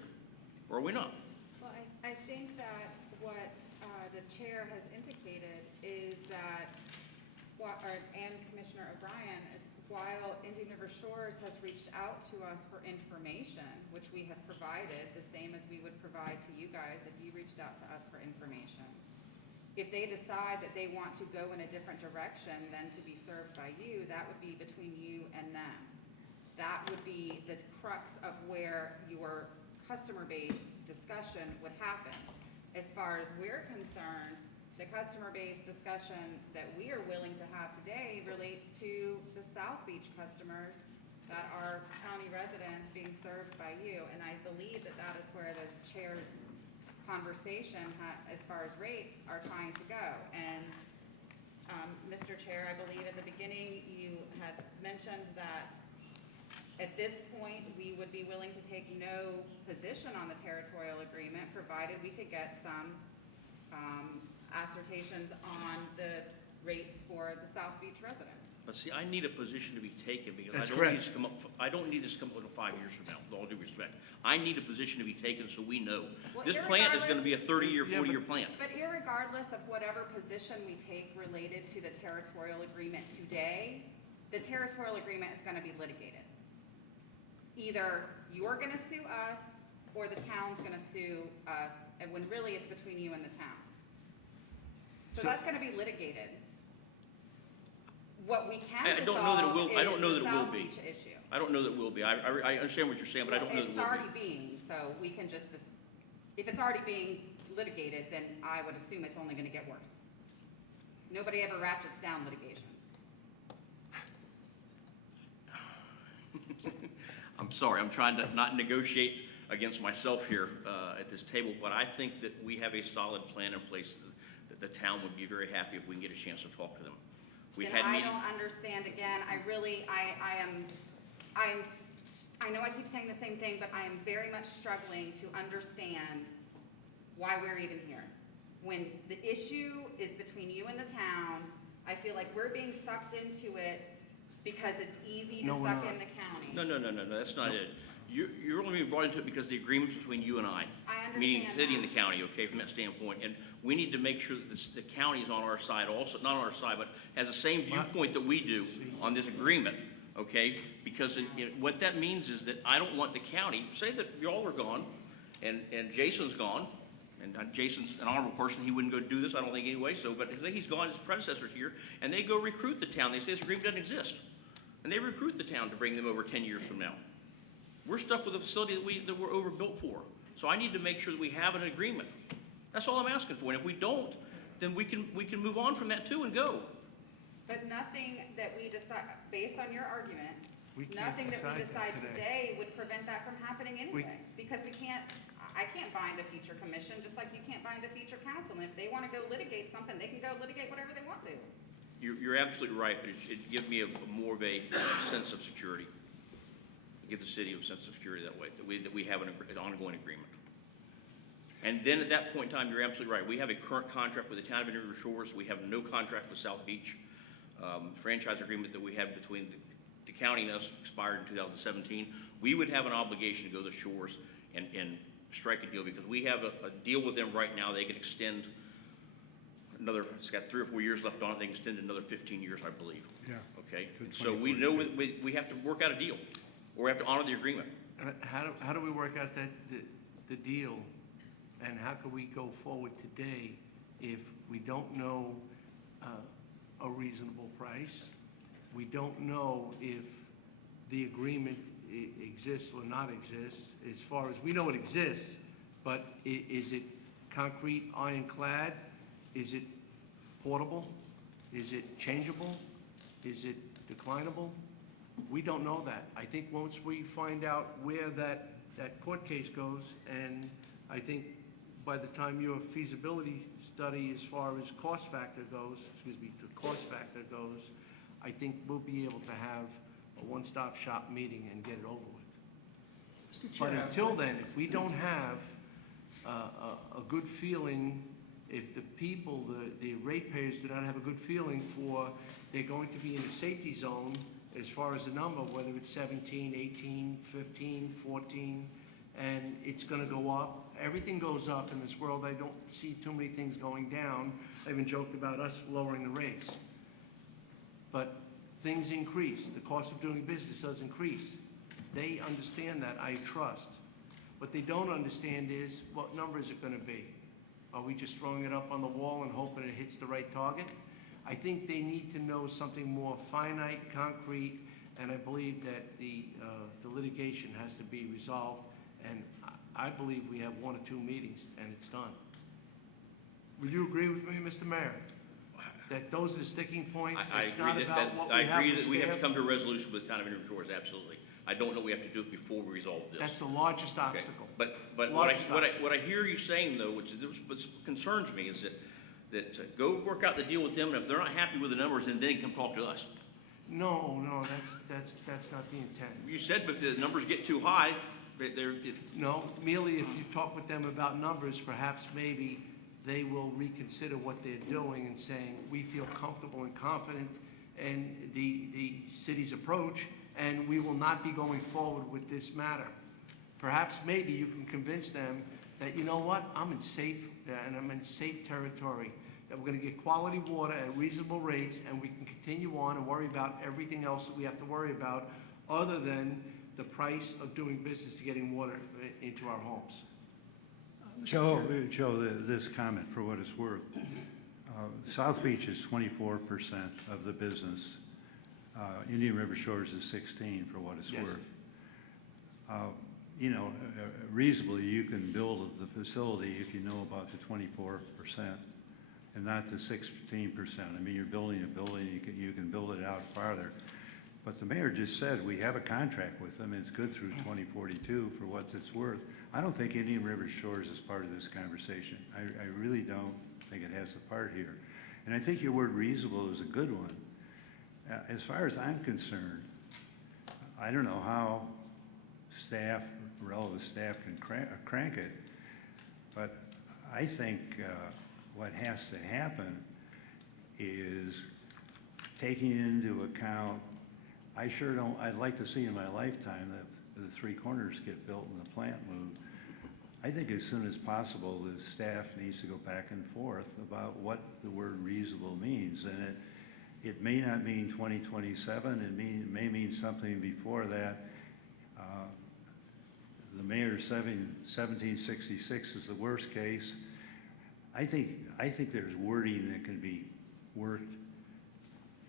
Or are we not? Well, I think that what the chair has indicated is that, and Commissioner O'Brien, is while Indian River Shores has reached out to us for information, which we have provided, the same as we would provide to you guys if you reached out to us for information. If they decide that they want to go in a different direction than to be served by you, that would be between you and them. That would be the crux of where your customer base discussion would happen. As far as we're concerned, the customer base discussion that we are willing to have today relates to the South Beach customers that are county residents being served by you. And I believe that that is where the chair's conversation as far as rates are trying to go. And Mr. Chair, I believe at the beginning you had mentioned that at this point, we would be willing to take no position on the territorial agreement, provided we could get some assertions on the rates for the South Beach residents. But see, I need a position to be taken because That's I don't need correct. this to come up. I don't need this to come up in 5 years from now. With all due respect, I need a position to be taken so we know Well, this plant is going to be a 30-year, 40-year plant. But irregardless of whatever position we take related to the territorial agreement today, the territorial agreement is going to be litigated. Either you're going to sue us or the town's going to sue us, and when really it's between you and the town. So that's going to be litigated. What we can I don't know that it will. resolve I don't know is that the it will South be. Beach issue. I don't know that it will be. I understand what you're saying, but I don't know that it It's will already be. being, so we can just, if it's already being litigated, then I would assume it's only going to get worse. Nobody ever ratchets down litigation. I'm sorry. I'm trying to not negotiate against myself here at this table, but I think that we have a solid plan in place that the town would be very happy if we can get a chance to talk to them. We Then had I meetings. don't understand, again, I know I keep saying the same thing, but I am very much struggling to understand why we're even here. When the issue is between you and the town, I feel like we're being sucked into it because it's easy to No, we're suck not. in the county. No, that's not it. You're only being brought into it because the agreement between you and I. I Meaning the understand city and that. the county, okay, from that standpoint. And we need to make sure that the county is on our side also, not on our side, but has the same viewpoint that we do on this agreement, okay? Because what that means is that I don't want the county, say that y'all are gone and Jason's gone, and Jason's an honorable person, he wouldn't go do this, I don't think anyway, but say he's gone, his predecessor's here, and they go recruit the town. They say this agreement doesn't exist. And they recruit the town to bring them over 10 years from now. We're stuck with a facility that we're overbuilt for. So I need to make sure that we have an agreement. That's all I'm asking for. And if we don't, then we can move on from that too and go. But nothing that we decide, based on your argument, We can't nothing that we decide decide that today would prevent that from happening anyway. Because I can't bind a future commission, just like you can't bind a future council. And if they want to go litigate something, they can go litigate whatever they want to. You're absolutely right, but it gives me more of a sense of security. Give the city a sense of security that way, that we have an ongoing agreement. And then at that point in time, you're absolutely right. We have a current contract with the town of Indian River Shores. We have no contract with South Beach. Franchise agreement that we had between the county and us expired in 2017. We would have an obligation to go to the Shores and strike a deal, because we have a deal with them right now. They can extend another, it's got 3 or 4 years left on it. They can extend another 15 years, I believe. Yeah. Okay? Good So we 2042. know we have to work out a deal, or we have to honor the agreement. How do we work out the deal, and how can we go forward today if we don't know a reasonable price? We don't know if the agreement exists or not exists. As far as we know, it exists, but is it concrete, ironclad? Is it portable? Is it changeable? Is it declinable? We don't know that. I think once we find out where that court case goes, and I think by the time your feasibility study as far as cost factor goes, I think we'll be able to have a one-stop shop meeting and get it over with. Mr. But Chair, until then, if we don't have a good feeling, if the people, the ratepayers do not have a good feeling for, they're going to be in the safety zone as far as the number, whether it's 17, 18, 15, 14, and it's gonna go up. Everything goes up in this world. I don't see too many things going down. I even joked about us lowering the rates. But things increase. The cost of doing business does increase. They understand that, I trust. What they don't understand is, what number is it gonna be? Are we just throwing it up on the wall and hoping it hits the right target? I think they need to know something more finite, concrete, and I believe that the litigation has to be resolved, and I believe we have 1 or 2 meetings and it's done. Would you agree with me, Mr. Mayor? That those are the sticking points? I It's not agree about what I we have agree with that we have to staff? come to a resolution with the town of Indian River Shores, absolutely. I don't know we have to do it before we resolve this. That's the largest Okay. obstacle. But Largest obstacle. what I hear you saying, though, which concerns me, is that go work out the deal with them, and if they're not happy with the numbers, then they can come talk to us. No, that's not the intent. You said, but if the numbers get too high, No, merely if you talk with them about numbers, perhaps maybe they will reconsider what they're doing and saying, we feel comfortable and confident in the city's approach, and we will not be going forward with this matter. Perhaps maybe you can convince them that, you know what, I'm in safe territory, that we're gonna get quality water at reasonable rates, and we can continue on and worry about everything else that we have to worry about, other than the price of doing business to getting water into our homes. Joe, this comment for what it's worth. South Beach is 24% of the business. Indian River Shores is 16 for what it's Yes. worth. You know, reasonably, you can build the facility if you know about the 24% and not the 16%. I mean, you're building a building, you can build it out farther. But the mayor just said we have a contract with them. It's good through 2042 for what it's worth. I don't think Indian River Shores is part of this conversation. I really don't think it has a part here. And I think your word reasonable is a good one. As far as I'm concerned, I don't know how staff, relevant staff can crank it, but I think what has to happen is taking into account, I'd like to see in my lifetime that the 3 corners get built and the plant moved. I think as soon as possible, the staff needs to go back and forth about what the word reasonable means. And it may not mean 2027, it may mean something before that. The mayor's 1766 is the worst case. I think there's wording that can be worked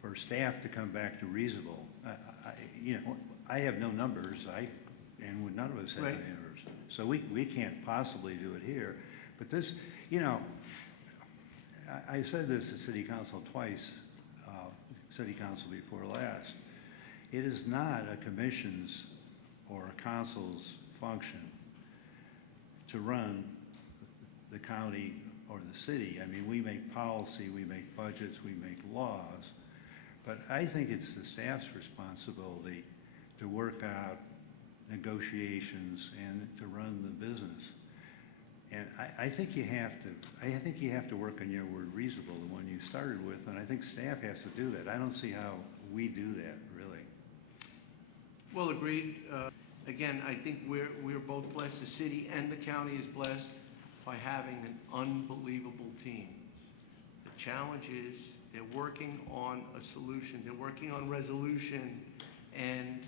for staff to come back to reasonable. I have no numbers, and none of us have Right. any numbers. So we can't possibly do it here. But this, I said this at city council twice, city council before last. It is not a commission's or a council's function to run the county or the city. I mean, we make policy, we make budgets, we make laws, but I think it's the staff's responsibility to work out negotiations and to run the business. And I think you have to work on your word reasonable, the one you started with, and I think staff has to do that. I don't see how we do that, really. Well, agreed. Again, I think we're both blessed, the city and the county is blessed by having an unbelievable team. The challenge is they're working on a solution, they're working on resolution, and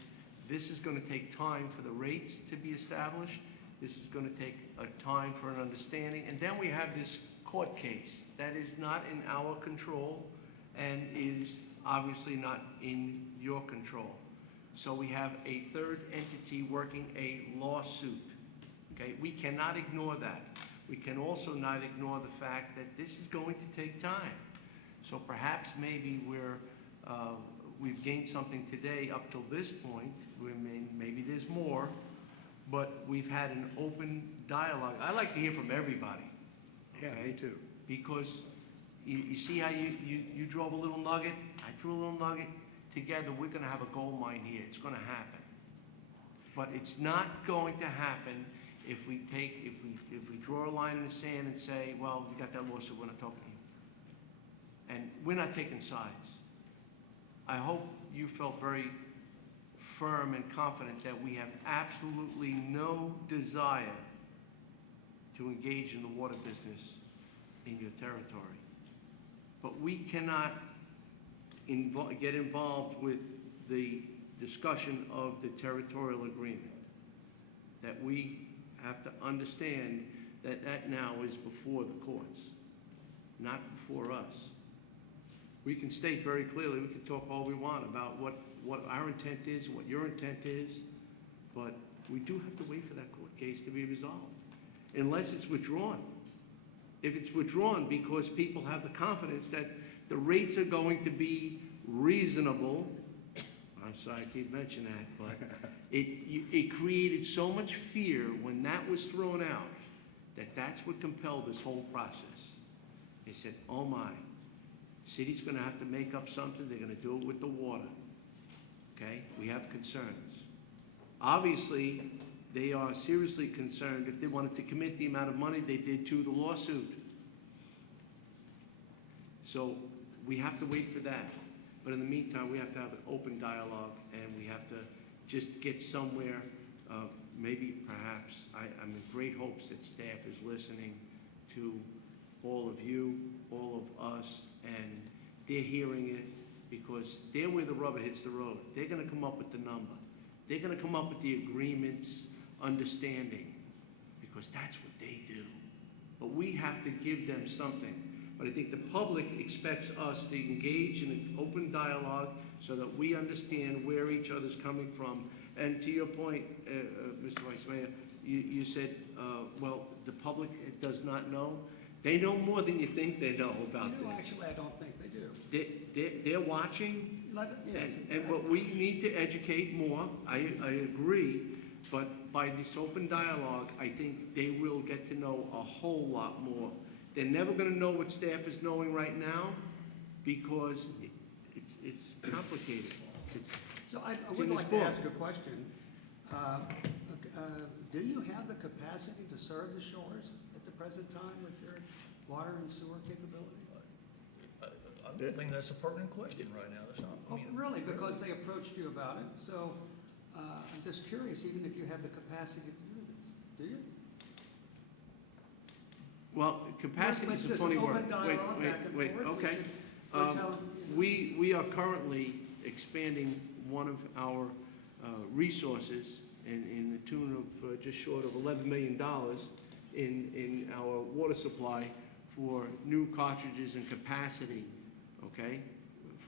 this is going to take time for the rates to be established. This is going to take a time for an understanding, and then we have this court case that is not in our control and is obviously not in your control. So we have a third entity working a lawsuit, okay? We cannot ignore that. We can also not ignore the fact that this is going to take time. So perhaps maybe we've gained something today up till this point. Maybe there's more, but we've had an open dialogue. I like to hear from everybody. Yeah, me too. Because you see how you drove a little nugget, I threw a little nugget. Together, we're going to have a gold mine here. It's going to happen. But it's not going to happen if we draw a line in the sand and say, well, we got that lawsuit, we're not talking to you. And we're not taking sides. I hope you felt very firm and confident that we have absolutely no desire to engage in the water business in your territory. But we cannot get involved with the discussion of the territorial agreement. That we have to understand that now is before the courts, not before us. We can state very clearly, we can talk all we want about what our intent is, what your intent is, but we do have to wait for that court case to be resolved, unless it's withdrawn. If it's withdrawn because people have the confidence that the rates are going to be reasonable, I'm sorry I keep mentioning that, but it created so much fear when that was thrown out that that's what compelled this whole process. They said, oh my, city's going to have to make up something, they're going to do it with the water. Okay, we have concerns. Obviously, they are seriously concerned if they wanted to commit the amount of money they did to the lawsuit. So we have to wait for that. But in the meantime, we have to have an open dialogue, and we have to just get somewhere. Maybe, perhaps, I'm in great hopes that staff is listening to all of you, all of us, and they're hearing it because they're where the rubber hits the road. They're going to come up with the number. They're going to come up with the agreements, understanding, because that's what they do. But we have to give them something. But I think the public expects us to engage in an open dialogue so that we understand where each other's coming from. And to your point, Mr. Vice Mayor, you said, well, the public does not know. They know more than you think they know about this. Actually, I don't think they do. They're watching, Yes. and what we need to educate more, I agree, but by this open dialogue, I think they will get to know a whole lot more. They're never going to know what staff is knowing right now because it's complicated. So I would like to ask a question. Do you have the capacity to serve the shores at the present time with your water and sewer capability? I don't think that's a pertinent question right now. That's not. Oh, really? Because they approached you about it. So I'm just curious, even if you have the capacity to do this, do you? Well, capacity is a funny word. Wait, okay. We are currently expanding one of our resources in the tune of just short of $11 million in our water supply for new cartridges and capacity, okay?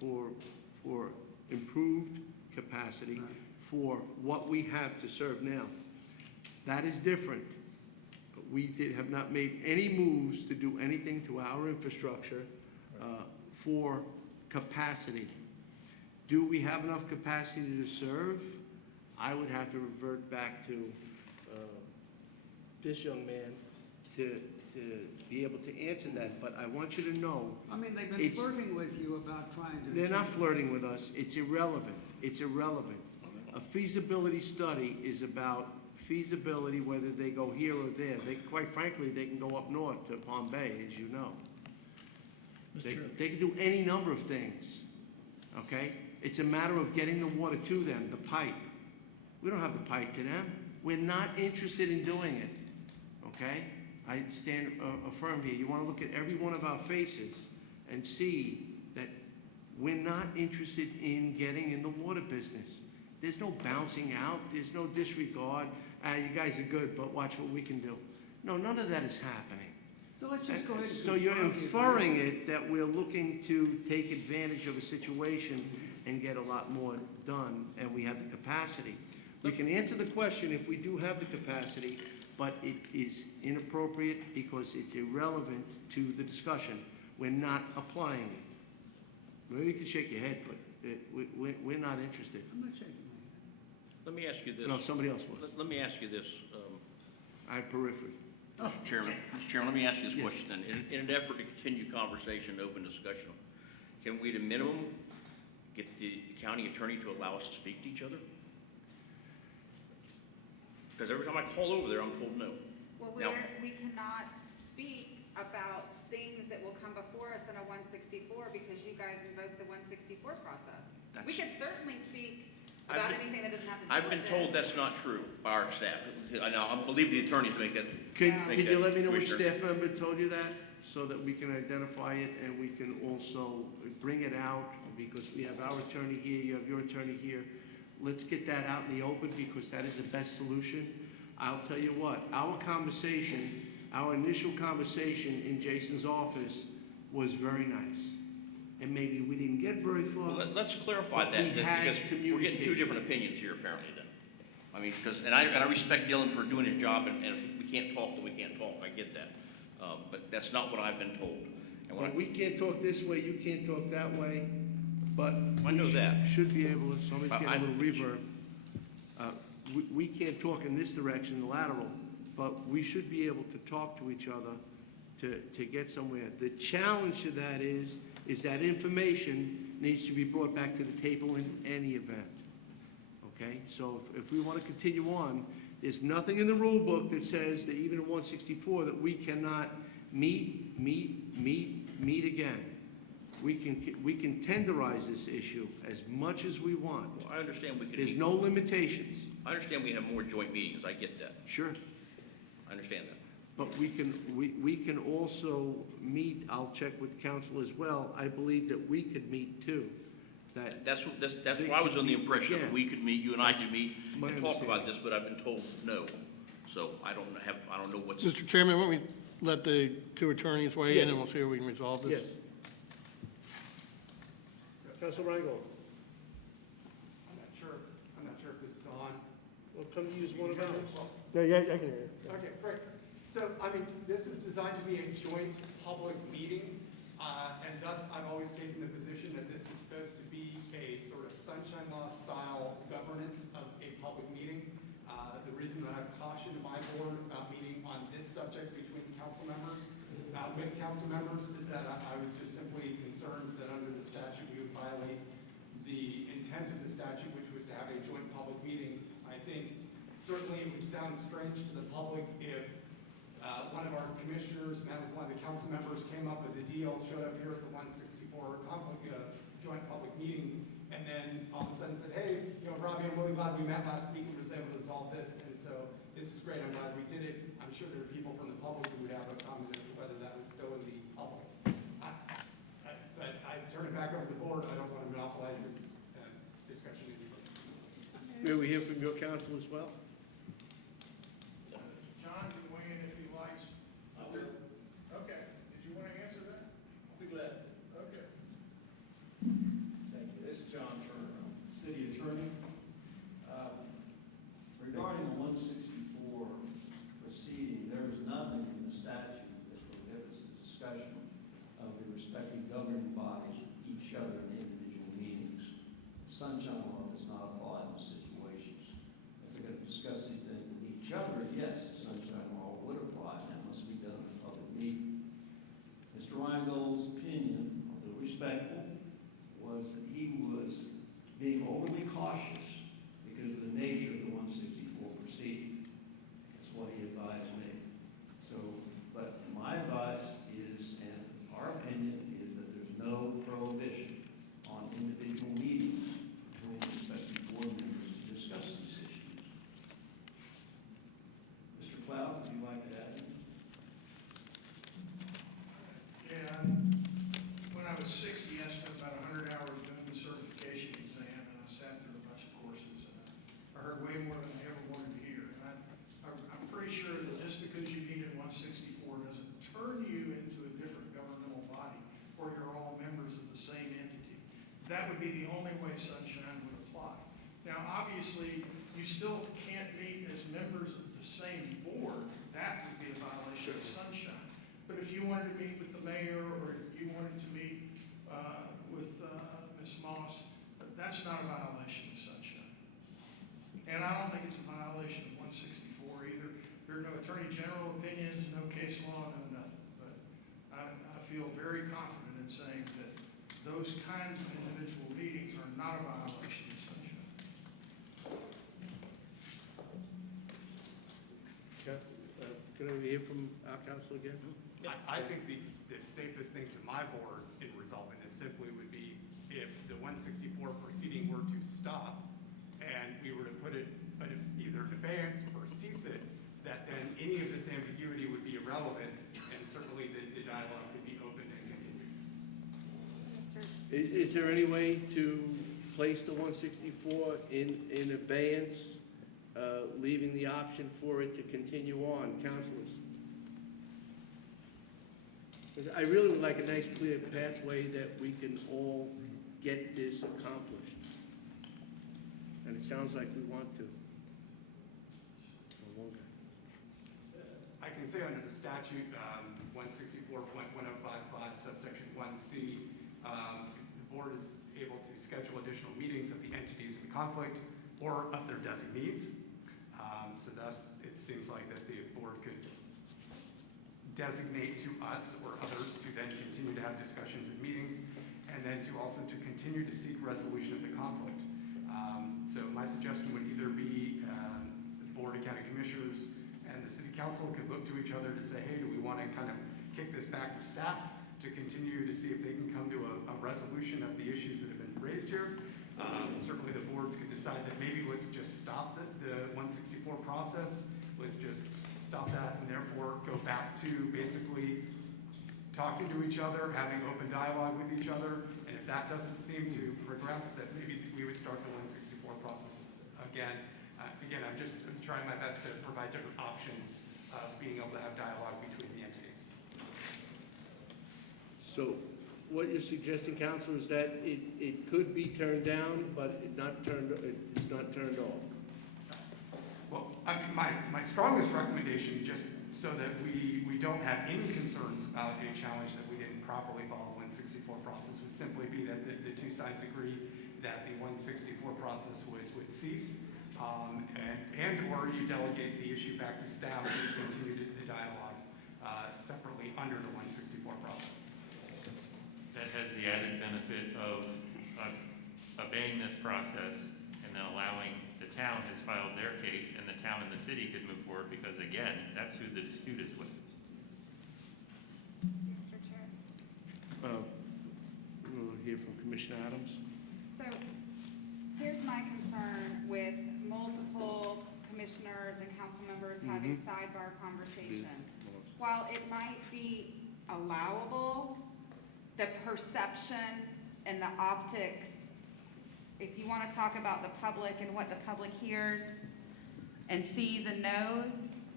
For improved capacity for what we have to serve now. That is different. We have not made any moves to do anything to our infrastructure for capacity. Do we have enough capacity to serve? I would have to revert back to this young man to be able to answer that, but I want you to know. I mean, they've been flirting with you about trying to... They're not flirting with us. It's irrelevant. It's irrelevant. A feasibility study is about feasibility, whether they go here or there. They, quite frankly, they can go up north to Palm Bay, as you know. They can do any number of things, okay? It's a matter of getting the water to them, the pipe. We don't have the pipe to them. We're not interested in doing it, okay? I stand affirm here. You want to look at every one of our faces and see that we're not interested in getting in the water business. There's no bouncing out. There's no disregard. You guys are good, but watch what we can do. No, none of that is happening. So let's just go ahead and... So you're inferring it that we're looking to take advantage of a situation and get a lot more done, and we have the capacity. We can answer the question if we do have the capacity, but it is inappropriate because it's irrelevant to the discussion. We're not applying it. Maybe you can shake your head, but we're not interested. I'm not shaking my head. Let me ask you this. No, somebody else was. Let me ask you this, I have periphery. Mr. Chairman. Mr. Chairman, let me ask you this Yes. question then. In an effort to continue conversation, open discussion, can we at a minimum get the county attorney to allow us to speak to each other? Because every time I call over there, I'm told no. Well, Now- we cannot speak about things that will come before us in a 164 because you guys invoked the 164 process. We could certainly speak about anything that doesn't have to do I've with been told this. that's not true by our staff. I believe the attorneys make that. Could you let me know which Commissioner. staff member told you that, so that we can identify it and we can also bring it out, because we have our attorney here, you have your attorney here. Let's get that out in the open, because that is the best solution. I'll tell you what, our initial conversation in Jason's office was very nice. And maybe we didn't get very far. Well, let's clarify But that, we then, had because we're getting two communication. different opinions here apparently then. I mean, because, and I respect Dylan for doing his job, and if we can't talk, then we can't talk, I get that. But that's not what I've been told. And when Well, we can't talk this way, you can't talk that way, but. I know that. Should be able to, somebody's But getting a little reverb. We can't talk in this direction, the lateral, but we should be able to talk to each other to get somewhere. The challenge to that is that information needs to be brought back to the table in any event. Okay? So if we want to continue on, there's nothing in the rule book that says that even in 164 that we cannot meet again. We can tenderize this issue as much as we want. Well, I understand we can. There's no limitations. I understand we have more joint meetings, I get that, Sure. I understand that. But we can also meet, I'll check with council as well. I believe that we could meet too. That's why I was under the impression that we could meet, you and I could meet My and talk about understanding. this, but I've been told no. So I don't know what's. Mr. Chairman, why don't we let the two attorneys weigh in Yes. and we'll see if we can resolve this? Yes. Council Reingold, I'm not sure if this is on. well, come use one of ours. Yeah, I can hear you. Okay, great. So, I mean, this is designed to be a joint public meeting, and thus I've always taken the position that this is supposed to be a sort of sunshine law style governance of a public meeting. The reason that I've cautioned my board about meeting on this subject between council members, with council members, is that I was just simply concerned that under the statute, we would violate the intent of the statute, which was to have a joint public meeting. I think certainly it would sound strange to the public if one of our commissioners, met with one of the council members, came up with a deal, showed up here at the 164 joint public meeting, and then all of a sudden said, hey, Robbie, I'm really glad we met last week and was able to resolve this, and so this is great, I'm glad we did it. I'm sure there are people from the public who would have a comment as to whether that was still in the public. But I turn it back over to the board, I don't want to monopolize this discussion any further. May we hear from your council as well? John can weigh in if he likes. Okay, did you want to answer that? I'll be glad. Okay. Thank you. This is John Turner, I'm city attorney. Regarding the 164 proceeding, there is nothing in the statute that prohibits the discussion of the respective governing bodies with each other in individual meetings. Sunshine law does not apply in those situations. If they're going to discuss anything with each other, yes, the sunshine law would apply, and that must be done in a public meeting. Mr. Reingold's opinion, although respectful, was that he was being overly cautious because of the nature of the 164 proceeding. still can't meet as members of the same board. That would be a violation of sunshine. But if you wanted to meet with the mayor, or you wanted to meet with Ms. Moss, that's not a violation of sunshine. And I don't think it's a violation of 164 either. There are no attorney general opinions, no case law, no nothing. But I feel very confident in saying that those kinds of individual meetings are not a violation of sunshine. Can I hear from our council again? I think the safest thing to my board in resolving this simply would be if the 164 proceeding were to stop and we were to put it either in abeyance or cease it, that then any of this ambiguity would be irrelevant, and certainly the dialogue could be open and continued. Is there any way to place the 164 in abeyance, leaving the option for it to continue on, councilors? I really would like a nice clear pathway that we can all get this accomplished. And it sounds like we want to. I can say under the statute, 164.1055 subsection 1C, the board is able to schedule additional meetings of the entities in conflict or of their designees. So thus, it seems like that the board could designate to us or others to then continue to have discussions and meetings, and then to also to continue to seek resolution of the conflict. So my suggestion would either be the Board of County Commissioners and the City Council could look to each other to say, hey, do we want to kind of kick this back to staff to continue to see if they can come to a resolution of the issues that have been raised here. Certainly the boards could decide that maybe let's just stop the 164 process, let's just stop that, and therefore go back to basically talking to each other, having open dialogue with each other, and if that doesn't seem to progress, that maybe we would start the 164 process again. Again, I'm trying my best to provide different options of being able to have dialogue between the entities. So what you're suggesting, Council, is that it could be turned down, but it's not turned off? Well, I mean, my strongest recommendation, just so that we don't have any concerns about a challenge that we didn't properly follow the 164 process, would simply be that the two sides agree that the 164 process would cease, and or you delegate the issue back to staff to continue the dialogue separately under the 164 process. That has the added benefit of us obeying this process and then allowing the town has filed their case, and the town and the city could move forward, because again, that's who the dispute is with. Mr. Chair. We'll hear from Commissioner Adams. So here's my concern with multiple commissioners and council members having sidebar conversations. While it might be allowable, the perception and the optics, if you want to talk about the public and what the public hears and sees and knows,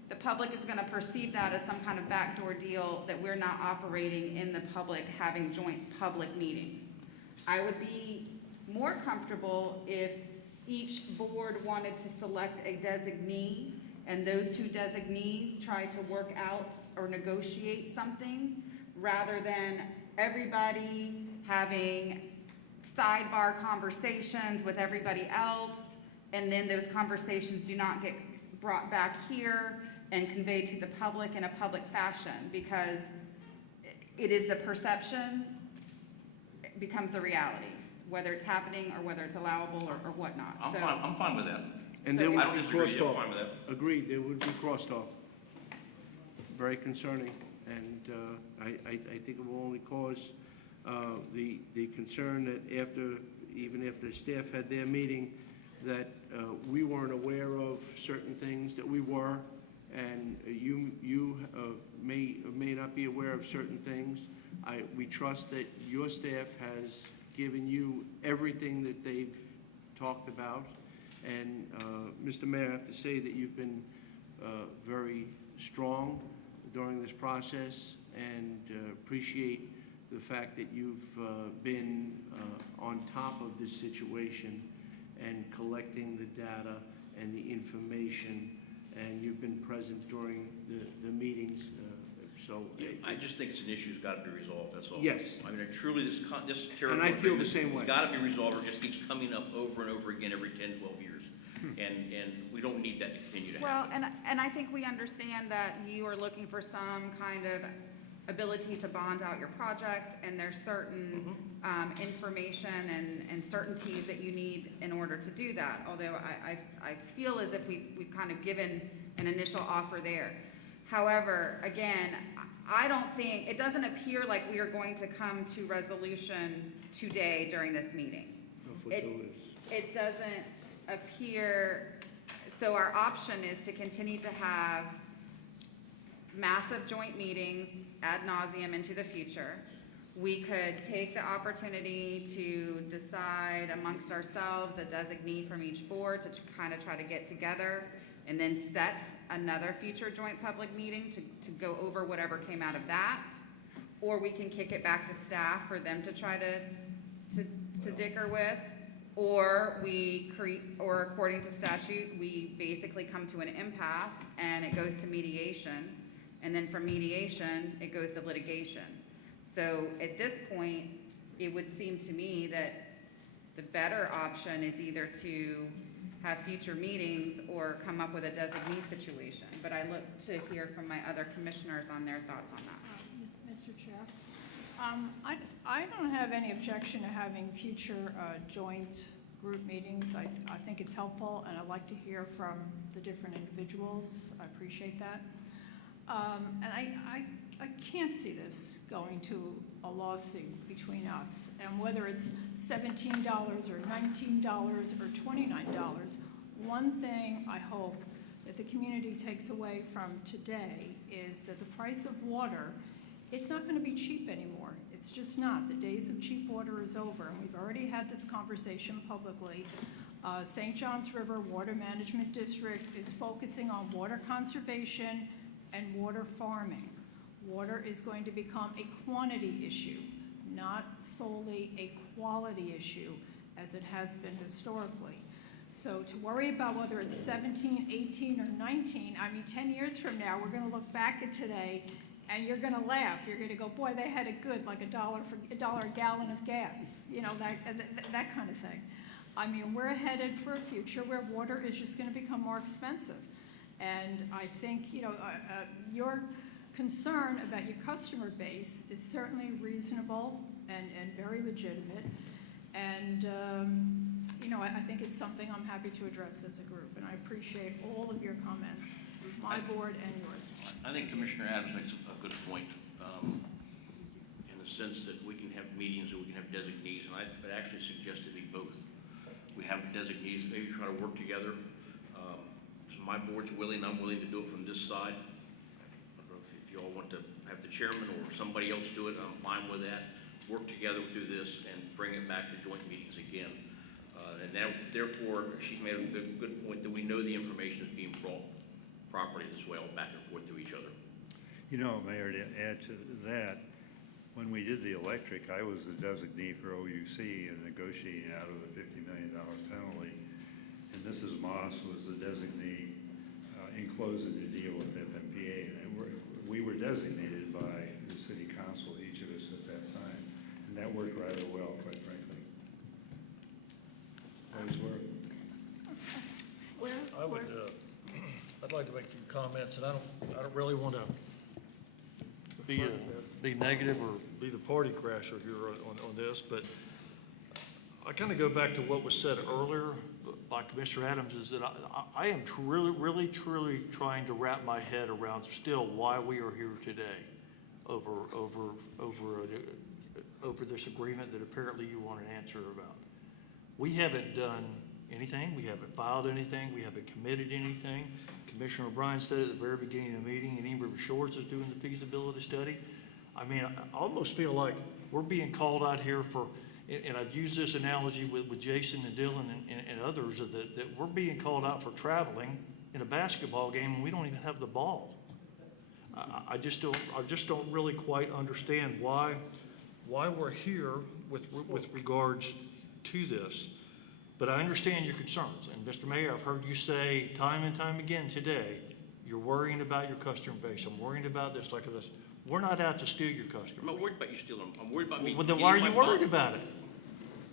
the public is going to perceive that as some kind of backdoor deal that we're not operating in the public, having joint public meetings. I would be more comfortable if each board wanted to select a designee and those two designees try to work out or negotiate something, rather than everybody having sidebar conversations with everybody else, and then those conversations do not get brought back here and conveyed to the public in a public fashion, because it is the perception becomes the reality, whether it's happening or whether it's allowable or whatnot. I'm fine with that. And there would I don't be disagree, I'm crosstalk. fine with that. Agreed, there would be crosstalk. Very concerning, and I think it will only cause the concern that even after staff had their meeting, that we weren't aware of certain things that we were, and you may or may not be aware of certain things. We trust that your staff has given you everything that they've talked about. And Mr. Mayor, I have to say that you've been very strong during this process, and appreciate the fact that you've been on top of this situation and collecting the data and the information, and you've been present during the meetings, so. I just think it's an issue that's got to be resolved, that's all. Yes. I mean, truly, this terrible. And I feel the same way. It's got to be resolved, it just keeps coming up over and over again every 10, 12 years. And we don't need that to continue to Well, happen. and I think we understand that you are looking for some kind of ability to bond out your project, and there's certain information and certainties that you need in order to do that. Although I feel as if we've kind of given an initial offer there. However, again, I don't think, it doesn't appear like we are going to come to resolution today during this meeting. It doesn't appear, so our option is to continue to have massive joint meetings ad nauseum into the future. We could take the opportunity to decide amongst ourselves a designee from each board to kind of try to get together and then set another future joint public meeting to go over whatever came out of that. Or we can kick it back to staff for them to try to dicker with. Or or according to statute, we basically come to an impasse and it goes to mediation. And then from mediation, it goes to litigation. So at this point, it would seem to me that the better option is either to have future meetings or come up with a designee situation. But I look to hear from my other commissioners on their thoughts on that. Mr. Chair, I don't have any objection to having future joint group meetings. I think it's helpful, and I'd like to hear from the different individuals. I appreciate that. And I can't see this going to a lawsuit between us. And whether it's $17 or $19 or $29, one thing I hope that the community takes away from today is that the price of water, it's not going to be cheap anymore. It's just not. The days of cheap water is over, and we've already had this conversation publicly. St. Johns River Water Management District is focusing on water conservation and water farming. Water is going to become a quantity issue, not solely a quality issue as it has been historically. So to worry about whether it's 17, 18, or 19, I mean, 10 years from now, we're going to look back at today and you're going to laugh. You're going to go, boy, they had it good, like $1 a gallon of gas, you know, that kind of thing. I mean, we're headed for a future where water is just going to become more expensive. And I think, you know, your concern about your customer base is certainly reasonable and very legitimate. And, you know, I think it's something I'm happy to address as a group. And I appreciate all of your comments, my board and yours. I think Commissioner Adams makes a good point in the sense that we can have meetings or we can have designees. And I would actually suggest it be both. We have designees, maybe try to work together. My board's willing, I'm willing to do it from this side. I don't know if you all want to have the chairman or somebody else do it, I'm fine with that. Work together through this and bring it back to joint meetings again. And now, therefore, she made a good point that we know the information is being brought properly as well, back and forth to each other. You know, Mayor, to add to that, when we did the electric, I was the designee for OUC and negotiating out of the $50 million penalty. And Mrs. Moss was the designee in closing the deal with FMPA. And we were designated by the city council, each of us at that time. And that worked rather well, quite frankly. Always worked. I'd like to make a few comments, and I don't really want to be negative or be the party crasher here on this, but I kind of go back to what was said earlier by Commissioner Adams, is that I am really, truly trying to wrap my head around still why we are here today over this agreement that apparently you want an answer about. We haven't done anything. We haven't filed anything. We haven't committed anything. Commissioner O'Brien said at the very beginning of the meeting, Indian River Shores is doing the feasibility study. I mean, I almost feel like we're being called out here for, and I've used this analogy with Jason and Dylan and others, that we're being called out for traveling in a basketball game and we don't even have the ball. I just don't really quite understand why we're here with regards to this. But I understand your concerns, and Mr. Mayor, I've heard you say time and time again today, you're worrying about your customer base. I'm worrying about this, like this. We're not out to steal your customers. I'm not worried about you stealing them. I'm worried about me. Well, then why are getting you my worried bond. about it?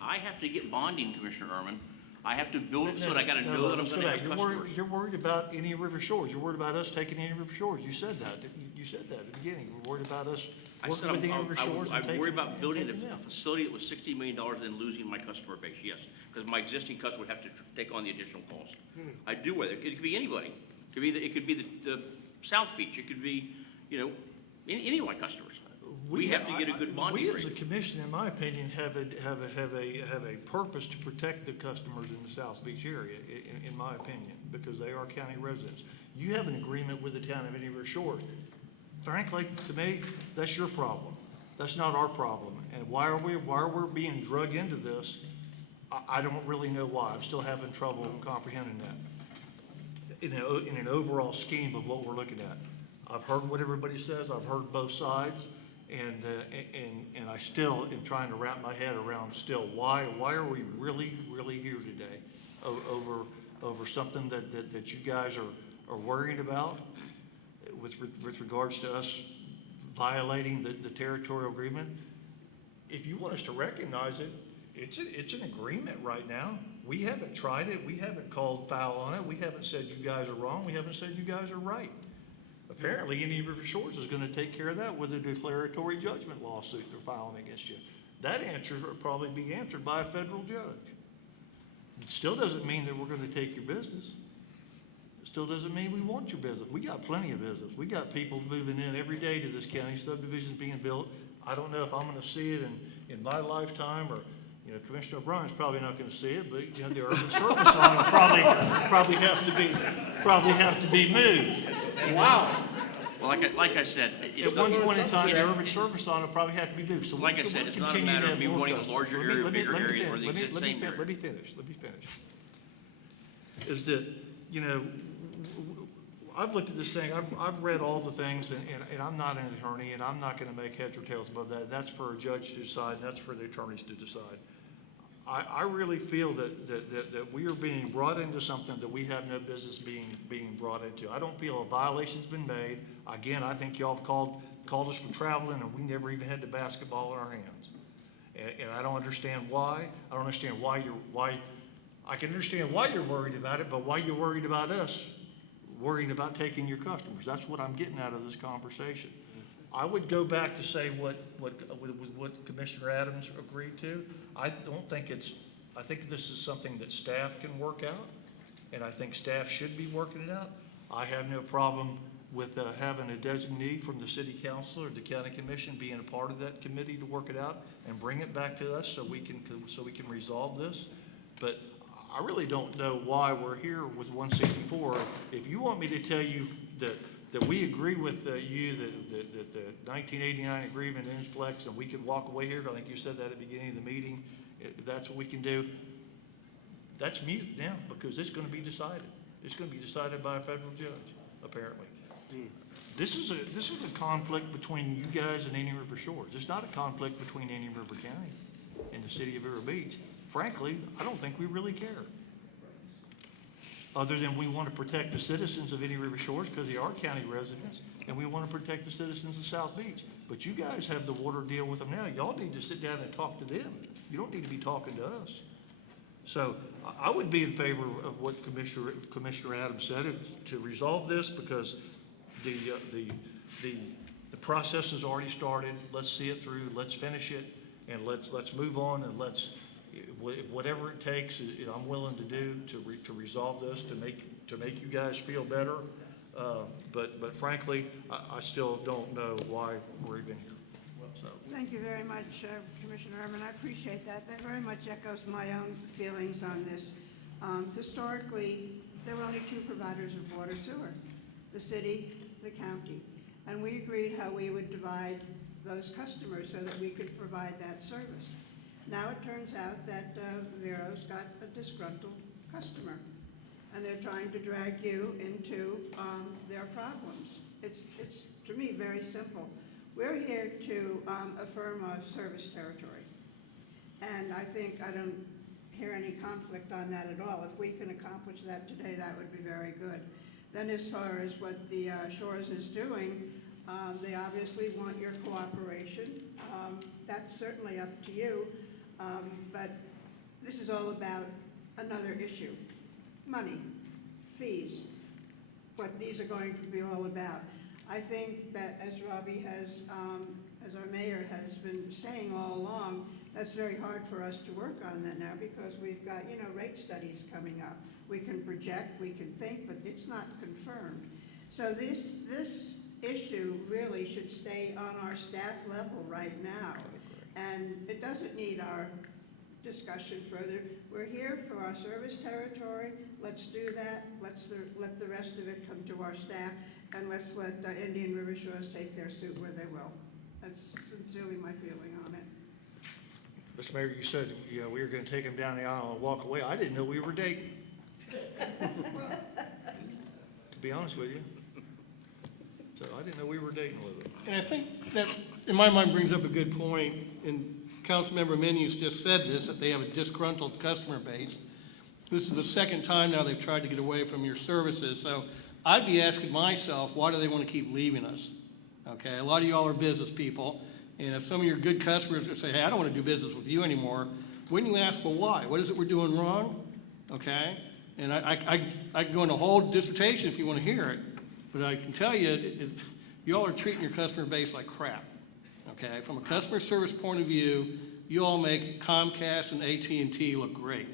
I have to get bonding, Commissioner Erman. I have to build it so that I gotta know that I'm gonna have customers. You're worried about Indian River Shores. You're worried about us taking Indian River Shores. You said that. You said that at the beginning. You're worried about us I working said with Indian River Shores and I'm taking. worried about building taking them. a facility that was $60 million and then losing my customer base, yes. Because my existing customer would have to take on the additional cost. I do with it. It could be anybody. It could be the South Beach. It could be, any of my customers. We have to get a good bonding We as a rate. commission, in my opinion, have a purpose to protect the customers in the South Beach area, in my opinion, because they are county residents. You have an agreement with the town of Indian River Shores. Frankly, to me, that's your problem. That's not our problem. And why we're being drug into this, I don't really know why. I'm still having trouble comprehending that. In an overall scheme of what we're looking at. I've heard what everybody says. I've heard both sides. And I still am trying to wrap my head around still why are we really here today over something that you guys are worried about with regards to us violating the territorial agreement. If you want us to recognize it, it's an agreement right now. We haven't tried it. We haven't called foul on it. We haven't said you guys are wrong. We haven't said you guys are right. Apparently, Indian River Shores is going to take care of that with a declaratory judgment lawsuit they're filing against you. That answer will probably be answered by a federal judge. It still doesn't mean that we're going to take your business. It still doesn't mean we want your business. We got plenty of business. We got people moving in every day to this county, subdivisions being built. I don't know if I'm going to see it in my lifetime, or Commissioner O'Brien's probably not going to see it, but the urban service line will probably have to be moved. Wow. Well, like I said, at one point in time, the urban service line will probably have to be moved. So like I said, it's not a matter of me wanting a larger area or bigger areas or the exact same area. Let me finish. Is that, I've looked at this thing, I've read all the things, and I'm not an attorney, and I'm not going to make heads or tails above that. That's for a judge to decide, and that's for the attorneys to decide. I really feel that we are being brought into something that we have no business being brought into. I don't feel a violation's been made. Again, I think y'all have called us for traveling, and we never even had the basketball in our hands. And I don't understand why. I don't understand why I can understand why you're worried about it, but why you're worried about us worrying about taking your customers. That's what I'm getting out of this conversation. I would go back to say what Commissioner Adams agreed to. I think this is something that staff can work out, and I think staff should be working it out. I have no problem with having a designee from the city council or the county commission being a part of that committee to work it out and bring it back to us so we can resolve this. But I really don't know why we're here with 164. If you want me to tell you that we agree with you that the 1989 agreement ends flex and we can walk away here, I think you said that at the beginning of the meeting, that's what we can do. That's mute now because it's going to be decided. It's going to be decided by a federal judge, apparently. This is a conflict between you guys and Indian River Shores. It's not a conflict between Indian River County and the city of Vero Beach. Frankly, I don't think we really care. Other than we want to protect the citizens of Indian River Shores because they are county residents, and we want to protect the citizens of South Beach. But you guys have the water deal with them now. Y'all need to sit down and talk to them. You don't need to be talking to us. So I would be in favor of what Commissioner Adams said to resolve this because the process has already started. Let's see it through. Let's finish it, and let's move on, and whatever it takes, I'm willing to do to resolve this, to make you guys feel better. But frankly, I still don't know why we're even here. So. Thank you very much, Commissioner Erman. I appreciate that. That very much echoes my own feelings on this. Historically, there were only two providers of water sewer, the city, the county. And we agreed how we would divide those customers so that we could provide that service. Now it turns out that Vero's got a disgruntled customer, and they're trying to drag you into their problems. It's to me very simple. We're here to affirm a service territory, and I hear any conflict on that at all. If we can accomplish that today, that would be very good. Then as far as what the Shores is doing, they obviously want your cooperation. That's certainly up to you. But this is all about another issue. Money, fees, what these are going to be all about. I think that as Robbie has, as our mayor has been saying all along, that's very hard for us to work on that now because we've got, rate studies coming up. We can project, we can think, but it's not confirmed. So this issue really should stay on our staff level right now. And it doesn't need our discussion further. We're here for our service territory. Let's do that. Let the rest of it come to our staff, and let's let Indian River Shores take their suit where they will. That's sincerely my feeling on it. Mr. Mayor, you said we were going to take him down the aisle and walk away. I didn't know we were dating. To be honest with you. So I didn't know we were dating with him. And I think that, in my mind, brings up a good point, and Councilmember Menus just said this, that they have a disgruntled customer base. This is the second time now they've tried to get away from your services, so I'd be asking myself, why do they want to keep leaving us? Okay, a lot of y'all are business people, and if some of your good customers would say, hey, I don't want to do business with you anymore, wouldn't you ask, well, why? What is it we're doing wrong? Okay, and I can go into a whole dissertation if you want to hear it, but I can tell you, y'all are treating your customer base like crap. Okay, from a customer service point of view, you all make Comcast and AT&T look great.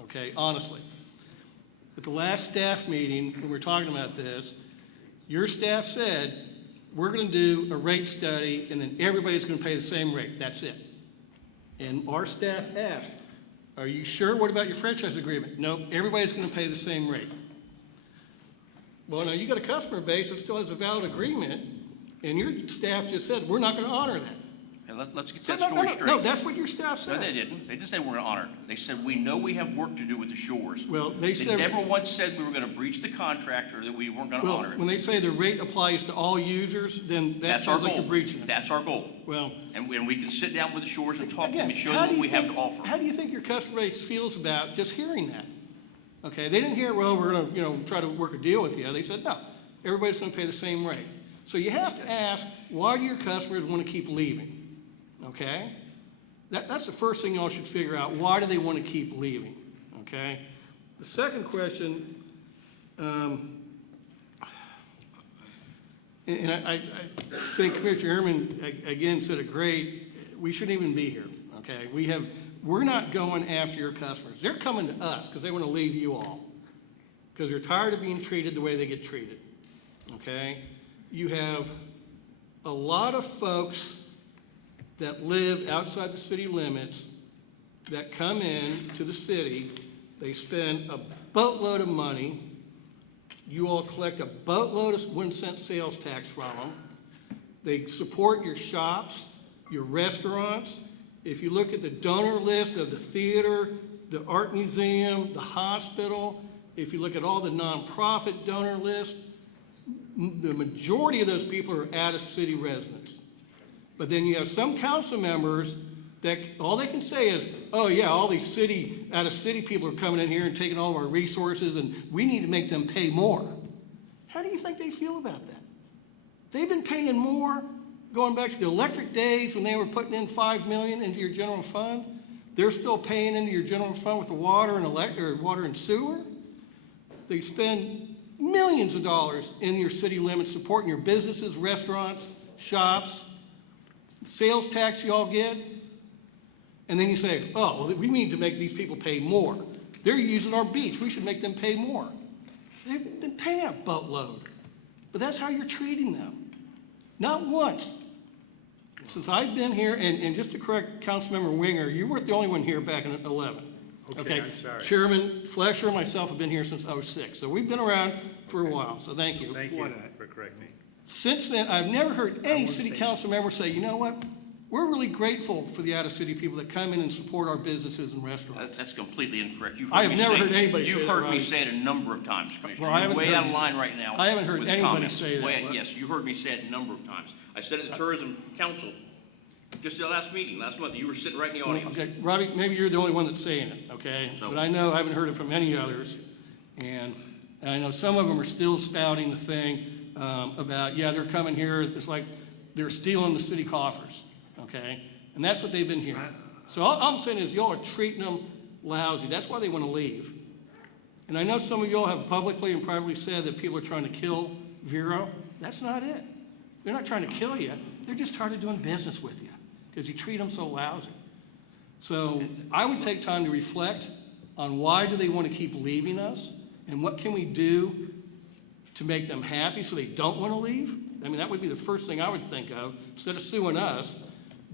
Okay, honestly. At the last staff meeting, when we were talking about this, your staff said, we're going to do a rate study and then everybody's going to pay the same rate. That's it. And our staff asked, are you sure? What about your franchise agreement? Nope, everybody's going to pay the same rate. Well, now you got a customer base that still has a valid agreement, and your staff just said, we're not going to honor that. And let's get that story straight. No, that's what your staff said. No, they didn't. They didn't say we're going to honor it. They said, we know we have work to do with the Shores. Well, they said... never once said we were going to breach the contract or that we weren't going to honor it. When they say the rate applies to all users, then that sounds like you're breaching it. That's our goal. Well... And we can sit down with the Shores and talk to them and show them what we have to offer. How do you think your customer base feels about just hearing that? Okay, they didn't hear, well, we're going to, try to work a deal with you. They said, no, everybody's going to pay the same rate. So you have to ask, why do your customers want to keep leaving? Okay? That's the first thing y'all should figure out. Why do they want to keep leaving? Okay? The second question, and I think Commissioner Herman, again, said it great. We shouldn't even be here. Okay? We're not going after your customers. They're coming to us because they want to leave you all. Because they're tired of being treated the way they get treated. Okay? You have a lot of folks that live outside the city limits that come in to the city. They spend a boatload of money. You all collect a boatload of 1-cent sales tax from them. They support your shops, your restaurants. If you look at the donor list of the theater, the art museum, the hospital, if you look at all the nonprofit donor lists, the majority of those people are out-of-city residents. But then you have some council members that all they can say is, oh yeah, all these out-of-city people are coming in here and taking all of our resources and we need to make them pay more. How do you think they feel about that? They've been paying more going back to the electric days when they were putting in $5 million into your general fund. They're still paying into your general fund with the water and sewer. They spend millions of dollars in your city limits supporting your businesses, restaurants, shops, sales tax you all get, and then you say, oh, well, we need to make these people pay more. They're using our beach. We should make them pay more. They've been paying a boatload, but that's how you're treating them. Not once. Since I've been here, and just to correct Councilmember Winger, you weren't the only one here back in 11. Okay, I'm sorry. Chairman Flesher and myself have been here since 06, so we've been around for a while, so thank you. Thank you for correcting me. Since then, I've never heard any city council member say, you know what, we're really grateful for the out-of-city people that come in and support our businesses and restaurants. That's completely incorrect. I have never heard anybody say that. You've heard me say it a number of times, Commissioner. You're way out of line right now. I haven't heard anybody say that. Yes, you heard me say it a number of times. I said at the Tourism Council Just the last month, you were sitting right in the audience. Okay, Robbie, maybe you're the only one that's saying it, okay? So- But I know, I haven't heard it from any others, and I know some of them are still spouting the thing about, yeah, they're coming here, it's like they're stealing the city coffers, okay? And that's what they've been hearing. So all I'm saying is y'all are treating them lousy. That's why they want to leave. And I know some of y'all have publicly and privately said that people are trying to kill Vero. That's not it. They're not trying to kill you. They're just tired of doing business with you because you treat them so lousy. So I would take time to reflect on why do they want to keep leaving us and what can we do to make them happy so they don't want to leave. I mean, that would be the first thing I would think of. Instead of suing us,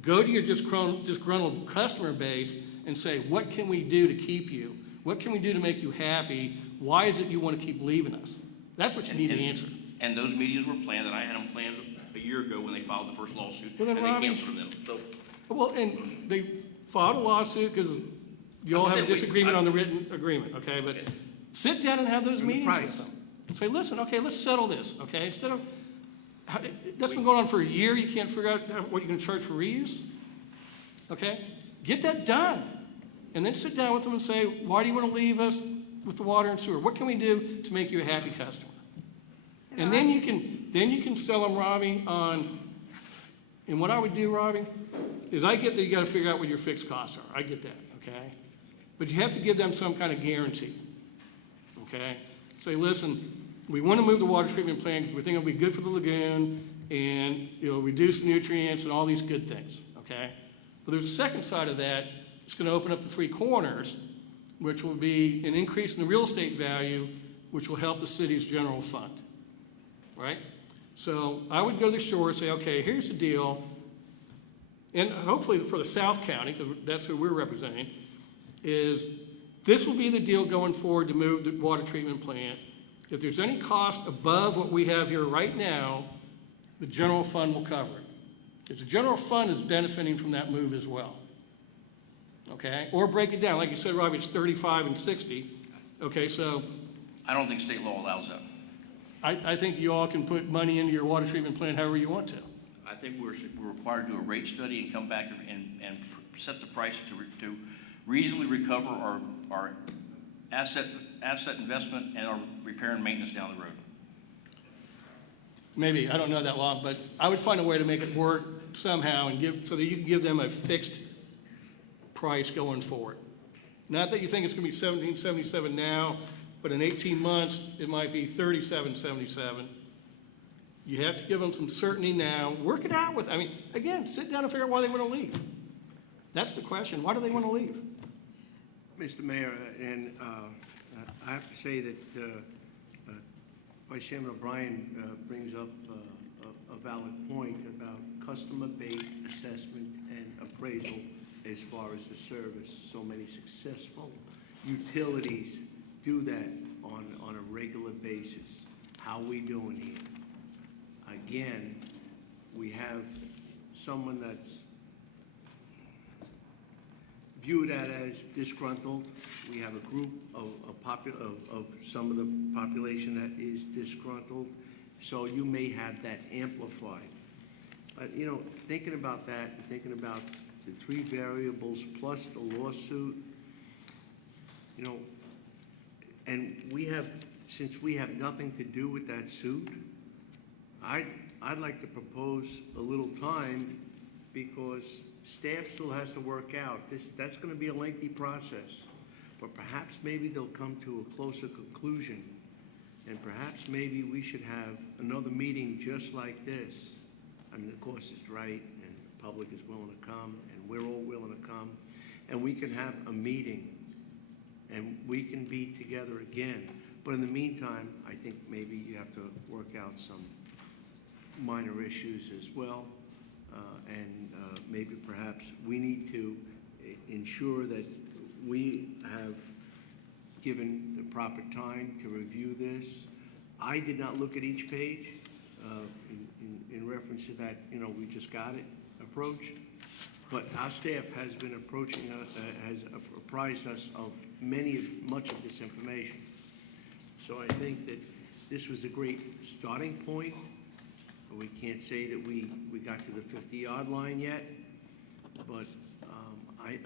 go to your disgruntled customer base and say, what can we do to keep you? What can we do to make you happy? Why is it you want to keep leaving us? That's what you need to answer. And those meetings were planned, and I had them planned a year ago when they filed the first lawsuit, Well, then, and they Robbie- canceled them. So, Well, and they filed a lawsuit because you all have a disagreement on the written agreement, okay? But sit down and have those meetings with them. Say, listen, okay, let's settle this, okay? Instead of, that's been going on for a year, you can't figure out what you're gonna charge for reuse? Okay? Get that done. And then sit down with them and say, why do you wanna leave us with the water and sewer? What can we do to make you a happy customer? And then you can sell them, Robbie, on, and what I would do, Robbie, is I get that you gotta figure out what your fixed costs are. I get that, okay? But you have to give them some kind of guarantee, okay? Say, listen, we wanna move the water treatment plant because we think it'll be good for the lagoon and it'll reduce nutrients and all these good things, okay? But there's a second side of that. It's gonna open up the three corners, which will be an increase in the real estate value, which will help the city's general fund, right? So I would go to the shore and say, okay, here's the deal. And hopefully for the South County, because that's who we're representing, is this will be the deal going forward to move the water treatment plant. If there's any cost above what we have here right now, the general fund will cover it. Because the general fund is benefiting from that move as well. Okay? Or break it down. Like you said, Robbie, it's 35 and 60. Okay, so I don't think state law allows that. I think you all can put money into your water treatment plant however you want to. I think we're required to do a rate study and come back and set the price to reasonably recover our asset investment and our repair and maintenance down the road. Maybe, I don't know that long, but I would find a way to make it work somehow and give, so that you can give them a fixed price going forward. Not that you think it's gonna be $17.77 now, but in 18 months, it might be $37.77. You have to give them some certainty now, work it out with, I mean, again, sit down and figure out why they wanna leave. That's the question, why do they wanna leave? Mr. Mayor, and I have to say that Vice Chairman O'Brien brings up a valid point about customer-based assessment and appraisal as far as the service. So many successful utilities do that on a regular basis. How we doing here? Again, we have someone that's viewed at as disgruntled. We have a group of some of the population that is disgruntled. So you may have that amplified. But, you know, thinking about that, and thinking about the three variables plus the lawsuit, you know, and we have, since we have nothing to do with that suit, I'd like to propose a little time because staff still has to work out. That's gonna be a lengthy process, but perhaps maybe they'll come to a closer conclusion. And perhaps maybe we should have another meeting just like this. I mean, the cost is right and the public is willing to come and we're all willing to come. And we can have a meeting and we can be together again. But in the meantime, I think maybe you have to work out some minor issues as well. And maybe perhaps we need to ensure that we have given the proper time to review this. I did not look at each page in reference to that, you know, we just got it approach. But our staff has been approaching, has apprised us of much of this information. So I think that this was a great starting point. But we can't say that we got to the 50-yard line yet. but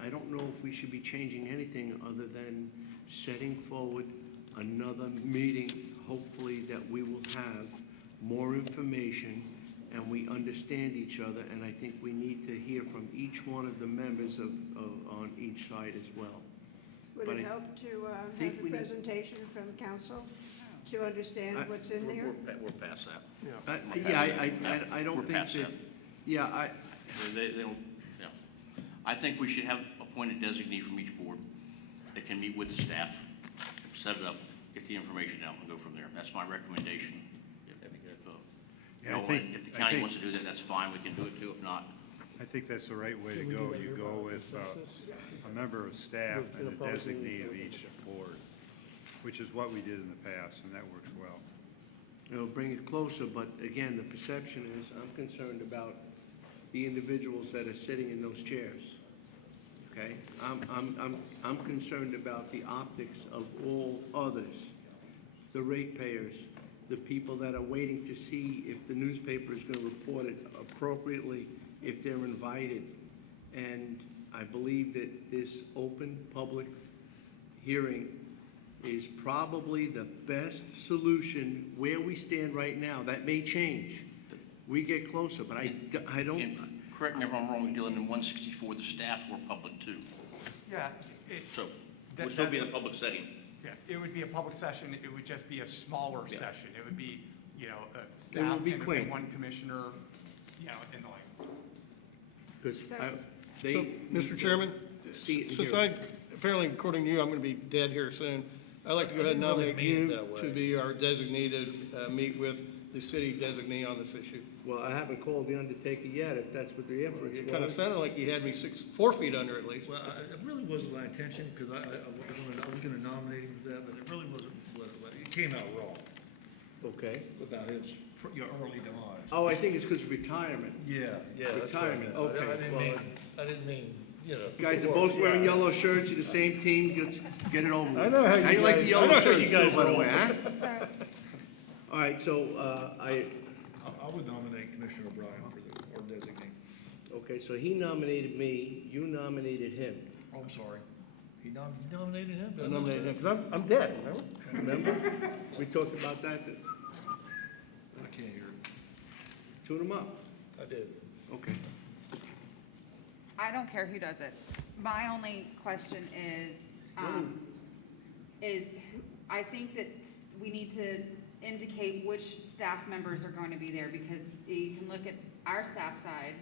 I don't know if we should be changing anything other than setting forward another meeting, hopefully that we will have more information and we understand each other, and I think we need to hear from each one of the members on each side as well. Would But it I help to think have we a need- presentation from council to understand what's in there? We're past that. I don't We're think past that, yeah, They don't, yeah. I think we should have appointed designees from each board that can meet with the staff, set it up, get the information out, and go from there. That's my recommendation. Yeah, I think- If the I county think- wants to do that, that's fine, we can do it too. If not, I think that's the right way to go. You go with a member of staff and a designee of each board, which is what we did in the past, and that works well. it'll bring it closer, but again, the perception is, I'm concerned about the individuals that are sitting in those chairs. Okay? I'm concerned about the optics of all others, the ratepayers, the people that are waiting to see if the newspaper is gonna report it appropriately, if they're invited. And I believe that this open public hearing is probably the best solution where we stand right now. That may change. We get closer, but I don't. and correct me if I'm wrong, Dylan, in 164, the staff were public too. Yeah. So, it would still be in a public setting. Yeah, it would be a public session, it would just be a smaller Yeah. session. It would be, It staff would be and quaint. one commissioner, and the like. Because So, Mr. Chairman, see it and since hear it. apparently according to you, I'm going to be dead here soon, I'd like to go ahead and nominate you to be our designee to meet with the city designee on this issue. Well, I haven't called the undertaker yet, if that's what the effort It kind of was. sounded like you had me 4 feet under at least. Well, it really wasn't my intention, because I was gonna nominate him for that, but it really wasn't, it came out wrong Okay. about his, early demise. Oh, I think it's because retirement. Yeah, that's what I Retirement, meant. okay, I didn't mean, Guys are both wearing yellow shirts, you're the same team, get it over with. I know how you like the guys- yellow I know how shirts you guys too, by the roll. way, huh? All right, so, I would nominate Commissioner O'Brien for our designee. okay, so he nominated me, you nominated him, Oh, I'm sorry. You nominated him? I nominated him, because I'm dead, remember? remember? We talked about that, I can't hear it. tune him up. I did. Okay. I don't care who does it. My only question is I think that we need to indicate which staff members are going to be there, because you can look at our staff side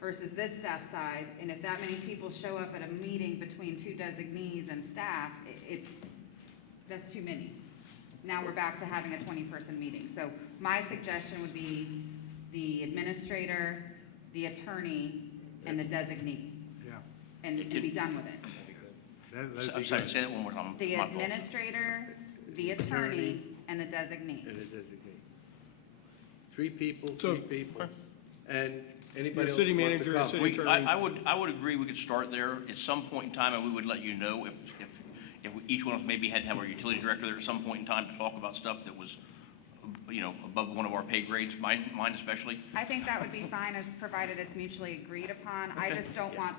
versus this staff side, and if that many people show up at a meeting between two designees and staff, that's too many. Now we're back to having a 20-person meeting. So my suggestion would be the administrator, the attorney, and the designee, Yeah. and be done with it. That'd I'm be sorry, good. say that one more time. The My fault. administrator, the attorney, and the designee. And a designee. 3 people, So- 3 people, and anybody Your else city wants to manager, your come. city attorney. I would agree we could start there at some point in time, and we would let you know if each one of us maybe had to have our utility director there at some point in time to talk about stuff that was, above one of our pay grades, mine especially. I think that would be fine, as provided it's mutually agreed upon. I just don't want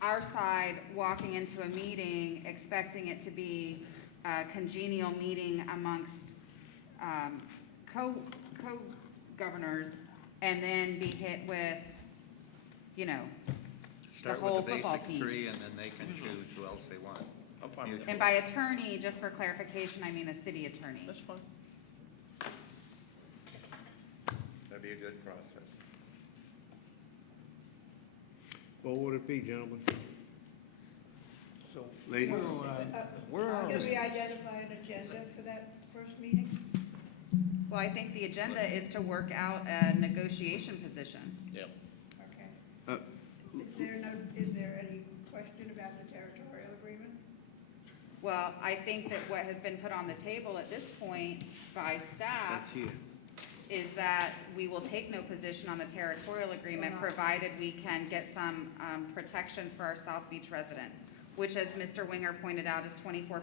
our side walking into a meeting expecting it to be a congenial meeting amongst co-governors, and then be hit with, the whole football team. and then they can choose who else they want. I'm fine with that. And by attorney, just for clarification, I mean the city attorney. That's fine. That'd be a good process. What would it be, gentlemen? So, Ladies? Can we identify an agenda for that first meeting? Well, I think the agenda is to work out a negotiation position. Yeah. Okay. Is there any question about the territorial agreement? Well, I think that what has been put on the table at this point by staff That's here. is that we will take no position on the territorial agreement, provided we can get some protections for our South Beach residents, which, as Mr. Winger pointed out, is 24%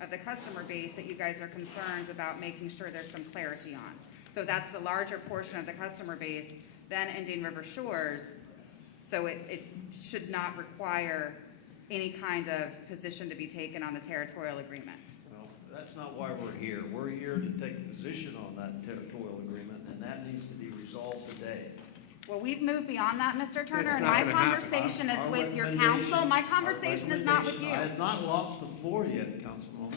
of the customer base that you guys are concerned about making sure there's some clarity on. So that's the larger portion of the customer base than Indian River Shores. So it should not require any kind of position to be taken on the territorial agreement. Well, that's not why we're here. We're here to take a position on that territorial agreement, and that needs to be resolved today. Well, we've moved beyond that, Mr. Turner, That's and not my gonna happen. conversation is Our with your recommendation- council. My our conversation is not with you. recommendation- I have not lost the floor yet, Councilwoman.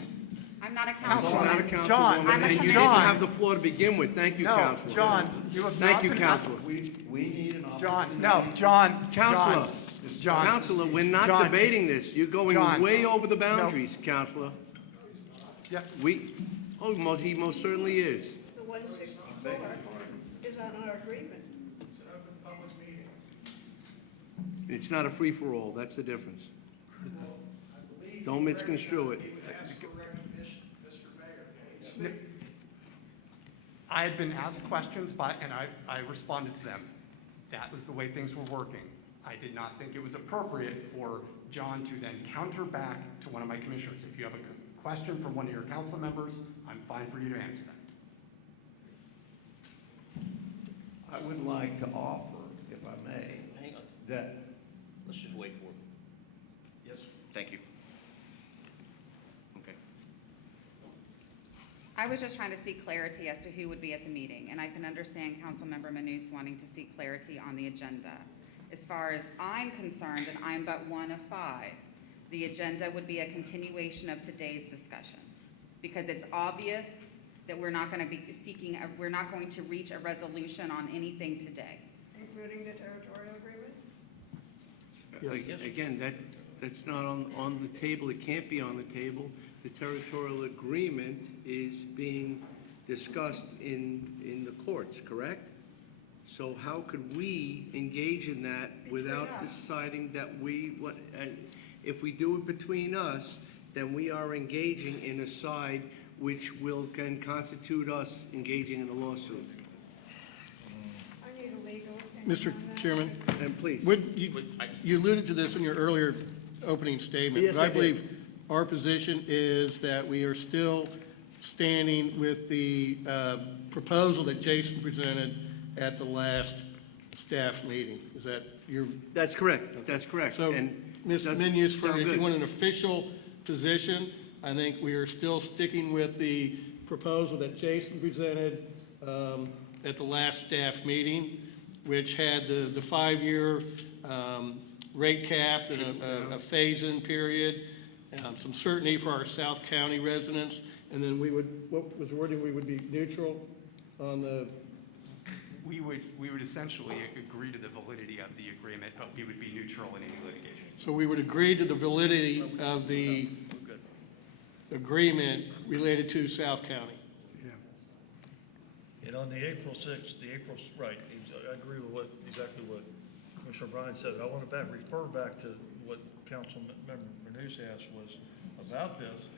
I'm not a Councilwoman, councilwoman. John, I'm a and you didn't commissioner. have the floor to begin with. Thank you, No, Counselor. John, you have Thank not you, been- Counselor. We need an John, opportunity. no, John. Counselor, John. Counselor, we're not John. debating this. You're going John. way over the boundaries, Counselor. Yes. He most certainly is. The 164 is on our agreement. It's an open public meeting. It's not a free-for-all. That's the difference. Well, I believe. Don't misconstrue it. He would ask for recognition, Mr. Mayor. Can he speak? I had been asked questions and I responded to them. That was the way things were working. I did not think it was appropriate for John to then counter back to one of my commissioners. If you have a question from one of your council members, I'm fine for you to answer that. I would like to offer, if I may, Hang on, that, let's just wait for it. yes, Thank you. Okay. I was just trying to seek clarity as to who would be at the meeting, and I can understand Councilmember Manous wanting to seek clarity on the agenda. As far as I'm concerned, and I'm but one of 5, the agenda would be a continuation of today's discussion. Because it's obvious that we're not going to be we're not going to reach a resolution on anything today. Including the territorial agreement? Again, that's not on the table. It can't be on the table. The territorial agreement is being discussed in the courts, correct? So how could we engage in that without deciding that if we do it between us, then we are engaging in a side which can constitute us engaging in a lawsuit. I need a legal opinion Mr. on that. Chairman, And please. you alluded to this in your earlier opening statement. Yes, but I I did. believe our position is that we are still standing with the proposal that Jason presented at the last staff meeting. Is that your? That's correct. That's correct. So, And Ms. doesn't Minus, sound if you good. want an official position, I think we are still sticking with the proposal that Jason presented at the last staff meeting, which had the 5-year rate cap and a phase-in period, some certainty for our South County residents, and then what was the wording, we would be neutral on the. We would essentially agree to the validity of the agreement, but we would be neutral in any litigation. So we would agree to the validity of the agreement related to South County. And on the April 6th, right, I agree with exactly what Commissioner Bryan said. I want to refer back to what Councilmember Manous asked was about this,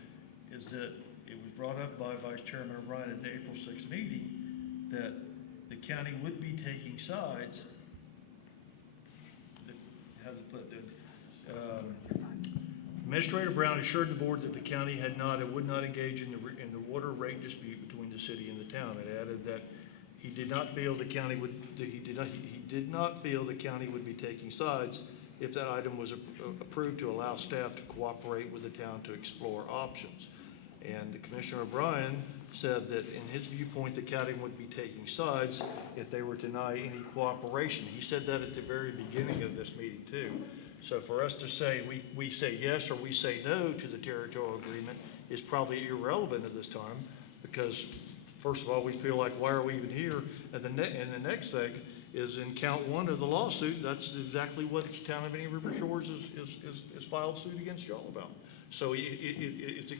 is that it was brought up by Vice Chairman O'Brien at the April 6th meeting that the county would be taking sides. How to put it? Administrator Brown assured the board that the county had not and would not engage in the water rate dispute between the city and the town. It added that he did not feel the county would be taking sides if that item was approved to allow staff to cooperate with the town to explore options. And Commissioner O'Brien said that in his viewpoint, the county would be taking sides if they were to deny any cooperation. He said that at the very beginning of this meeting too. So for us to say we say yes or we say no to the territorial agreement is probably irrelevant at this time, because first of all, we feel like, why are we even here? And the next thing is in count 1 of the lawsuit, that's exactly what the town of Indian River Shores is filed suit against y'all about. So it's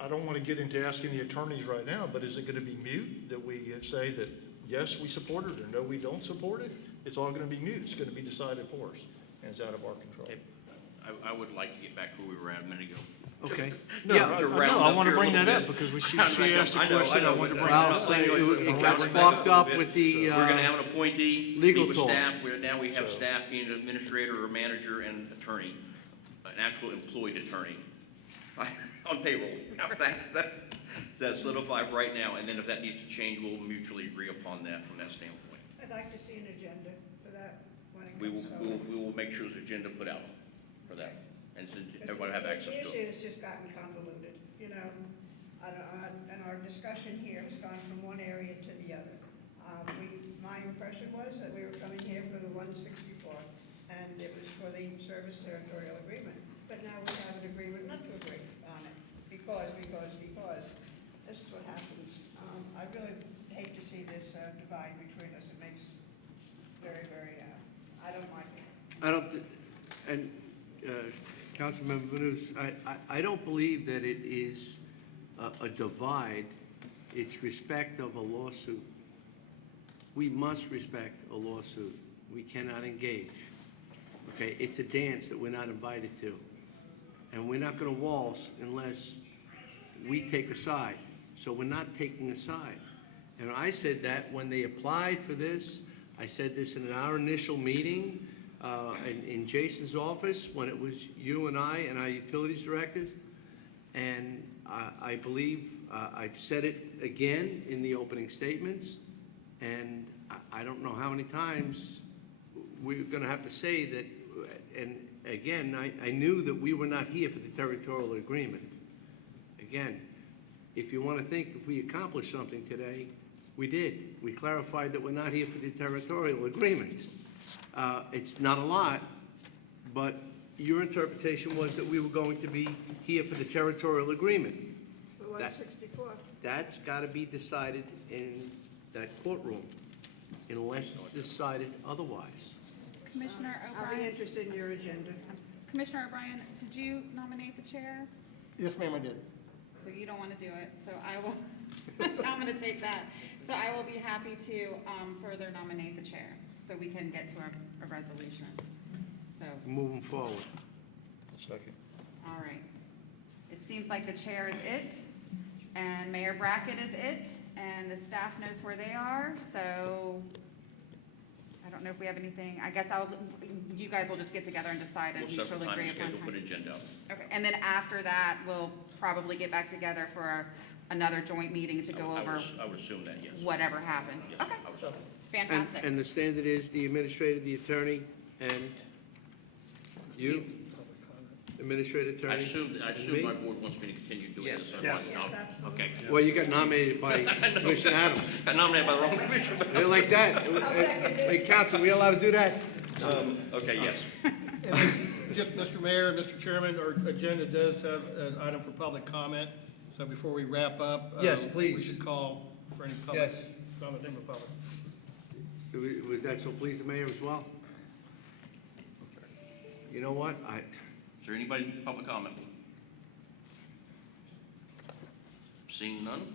I don't want to get into asking the attorneys right now, but is it going to be mute that we say that yes, we support it, or no, we don't support it? It's all going to be mute. It's going to be decided for us, and it's out of our control. Okay. I would like to get back to where we were at a minute ago. Okay. I want to bring that up because she asked a question. I want to bring it up. It got sparked up with the We're going to have an appointee, legal meet with talk. staff. Now we have staff being an administrator or manager and attorney, an actual employed attorney on payroll. Now that's solidified right now, and then if that needs to change, we'll mutually agree upon that from that standpoint. I'd like to see an agenda for that when it we will make sure there's an agenda put out for that, and so everybody have access to The it. issue has just gotten convoluted, you know, and our discussion here has gone from one area to the other. My impression was that we were coming here for the 164, and it was for the service territorial agreement. But now we have an agreement not to agree on it, because this is what happens. I really hate to see this divide between us. It makes very, I don't like it. I don't, and Councilmember Manus, I don't believe that it is a divide. It's respect of a lawsuit. We must respect a lawsuit. We cannot engage. Okay, it's a dance that we're not invited to. And we're not gonna waltz unless we take a side. So we're not taking a side. And I said that when they applied for this, I said this in our initial meeting, in Jason's office, when it was you and I and our utilities directors. And I believe I've said it again in the opening statements. And I don't know how many times we're gonna have to say that, and again, I knew that we were not here for the territorial agreement. Again, if you wanna think if we accomplished something today, we did. We clarified that we're not here for the territorial agreement. It's not a lot, but your interpretation was that we were going to be here for the territorial agreement. The 164. That's gotta be decided in that courtroom, unless it's decided otherwise. Commissioner I'll be O'Brien, interested in your agenda. Commissioner O'Brien, did you nominate the chair? Yes, ma'am, I did. So you don't want to do it, so I will, I'm going to take that. So I will be happy to further nominate the chair, so we can get to a resolution. So, Moving forward. Second. all right. It seems like the chair is it, and Mayor Brackett is it, and the staff knows where they are, so I don't know if we have anything. I guess you guys will just get together and decide and We'll set mutually the time agree and upon schedule, put time. an agenda out. Okay, and then after that, we'll probably get back together for another joint meeting to go over I would assume that, yes. whatever happened. Yes, Okay, I would assume. fantastic. And the standard is the administrator, the attorney, and you? Administrator, I attorney? assume and me? my board wants me to continue doing this. Yes. Okay. Well, you got nominated by Commissioner Adams. I nominated by the wrong commissioner. They like that. Hey, council, we allowed to do that? Okay, yes. Just, Mr. Mayor, Mr. Chairman, our agenda does have an item for public comment. So before we wrap up. Yes, We please. should call for any public Yes. comment in the public. Would that so please the mayor as well? You know what? Is there anybody public comment? Seeing none?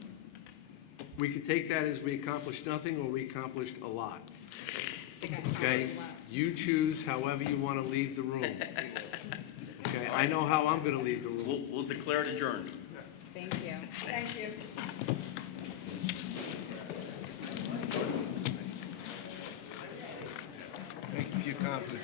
We could take that as we accomplished nothing or we accomplished a lot. Okay? You choose however you want to leave the room. Okay? I know how I'm going to leave the room. We'll declare it adjourned. Thank you. Thank you. Thank you for your confidence.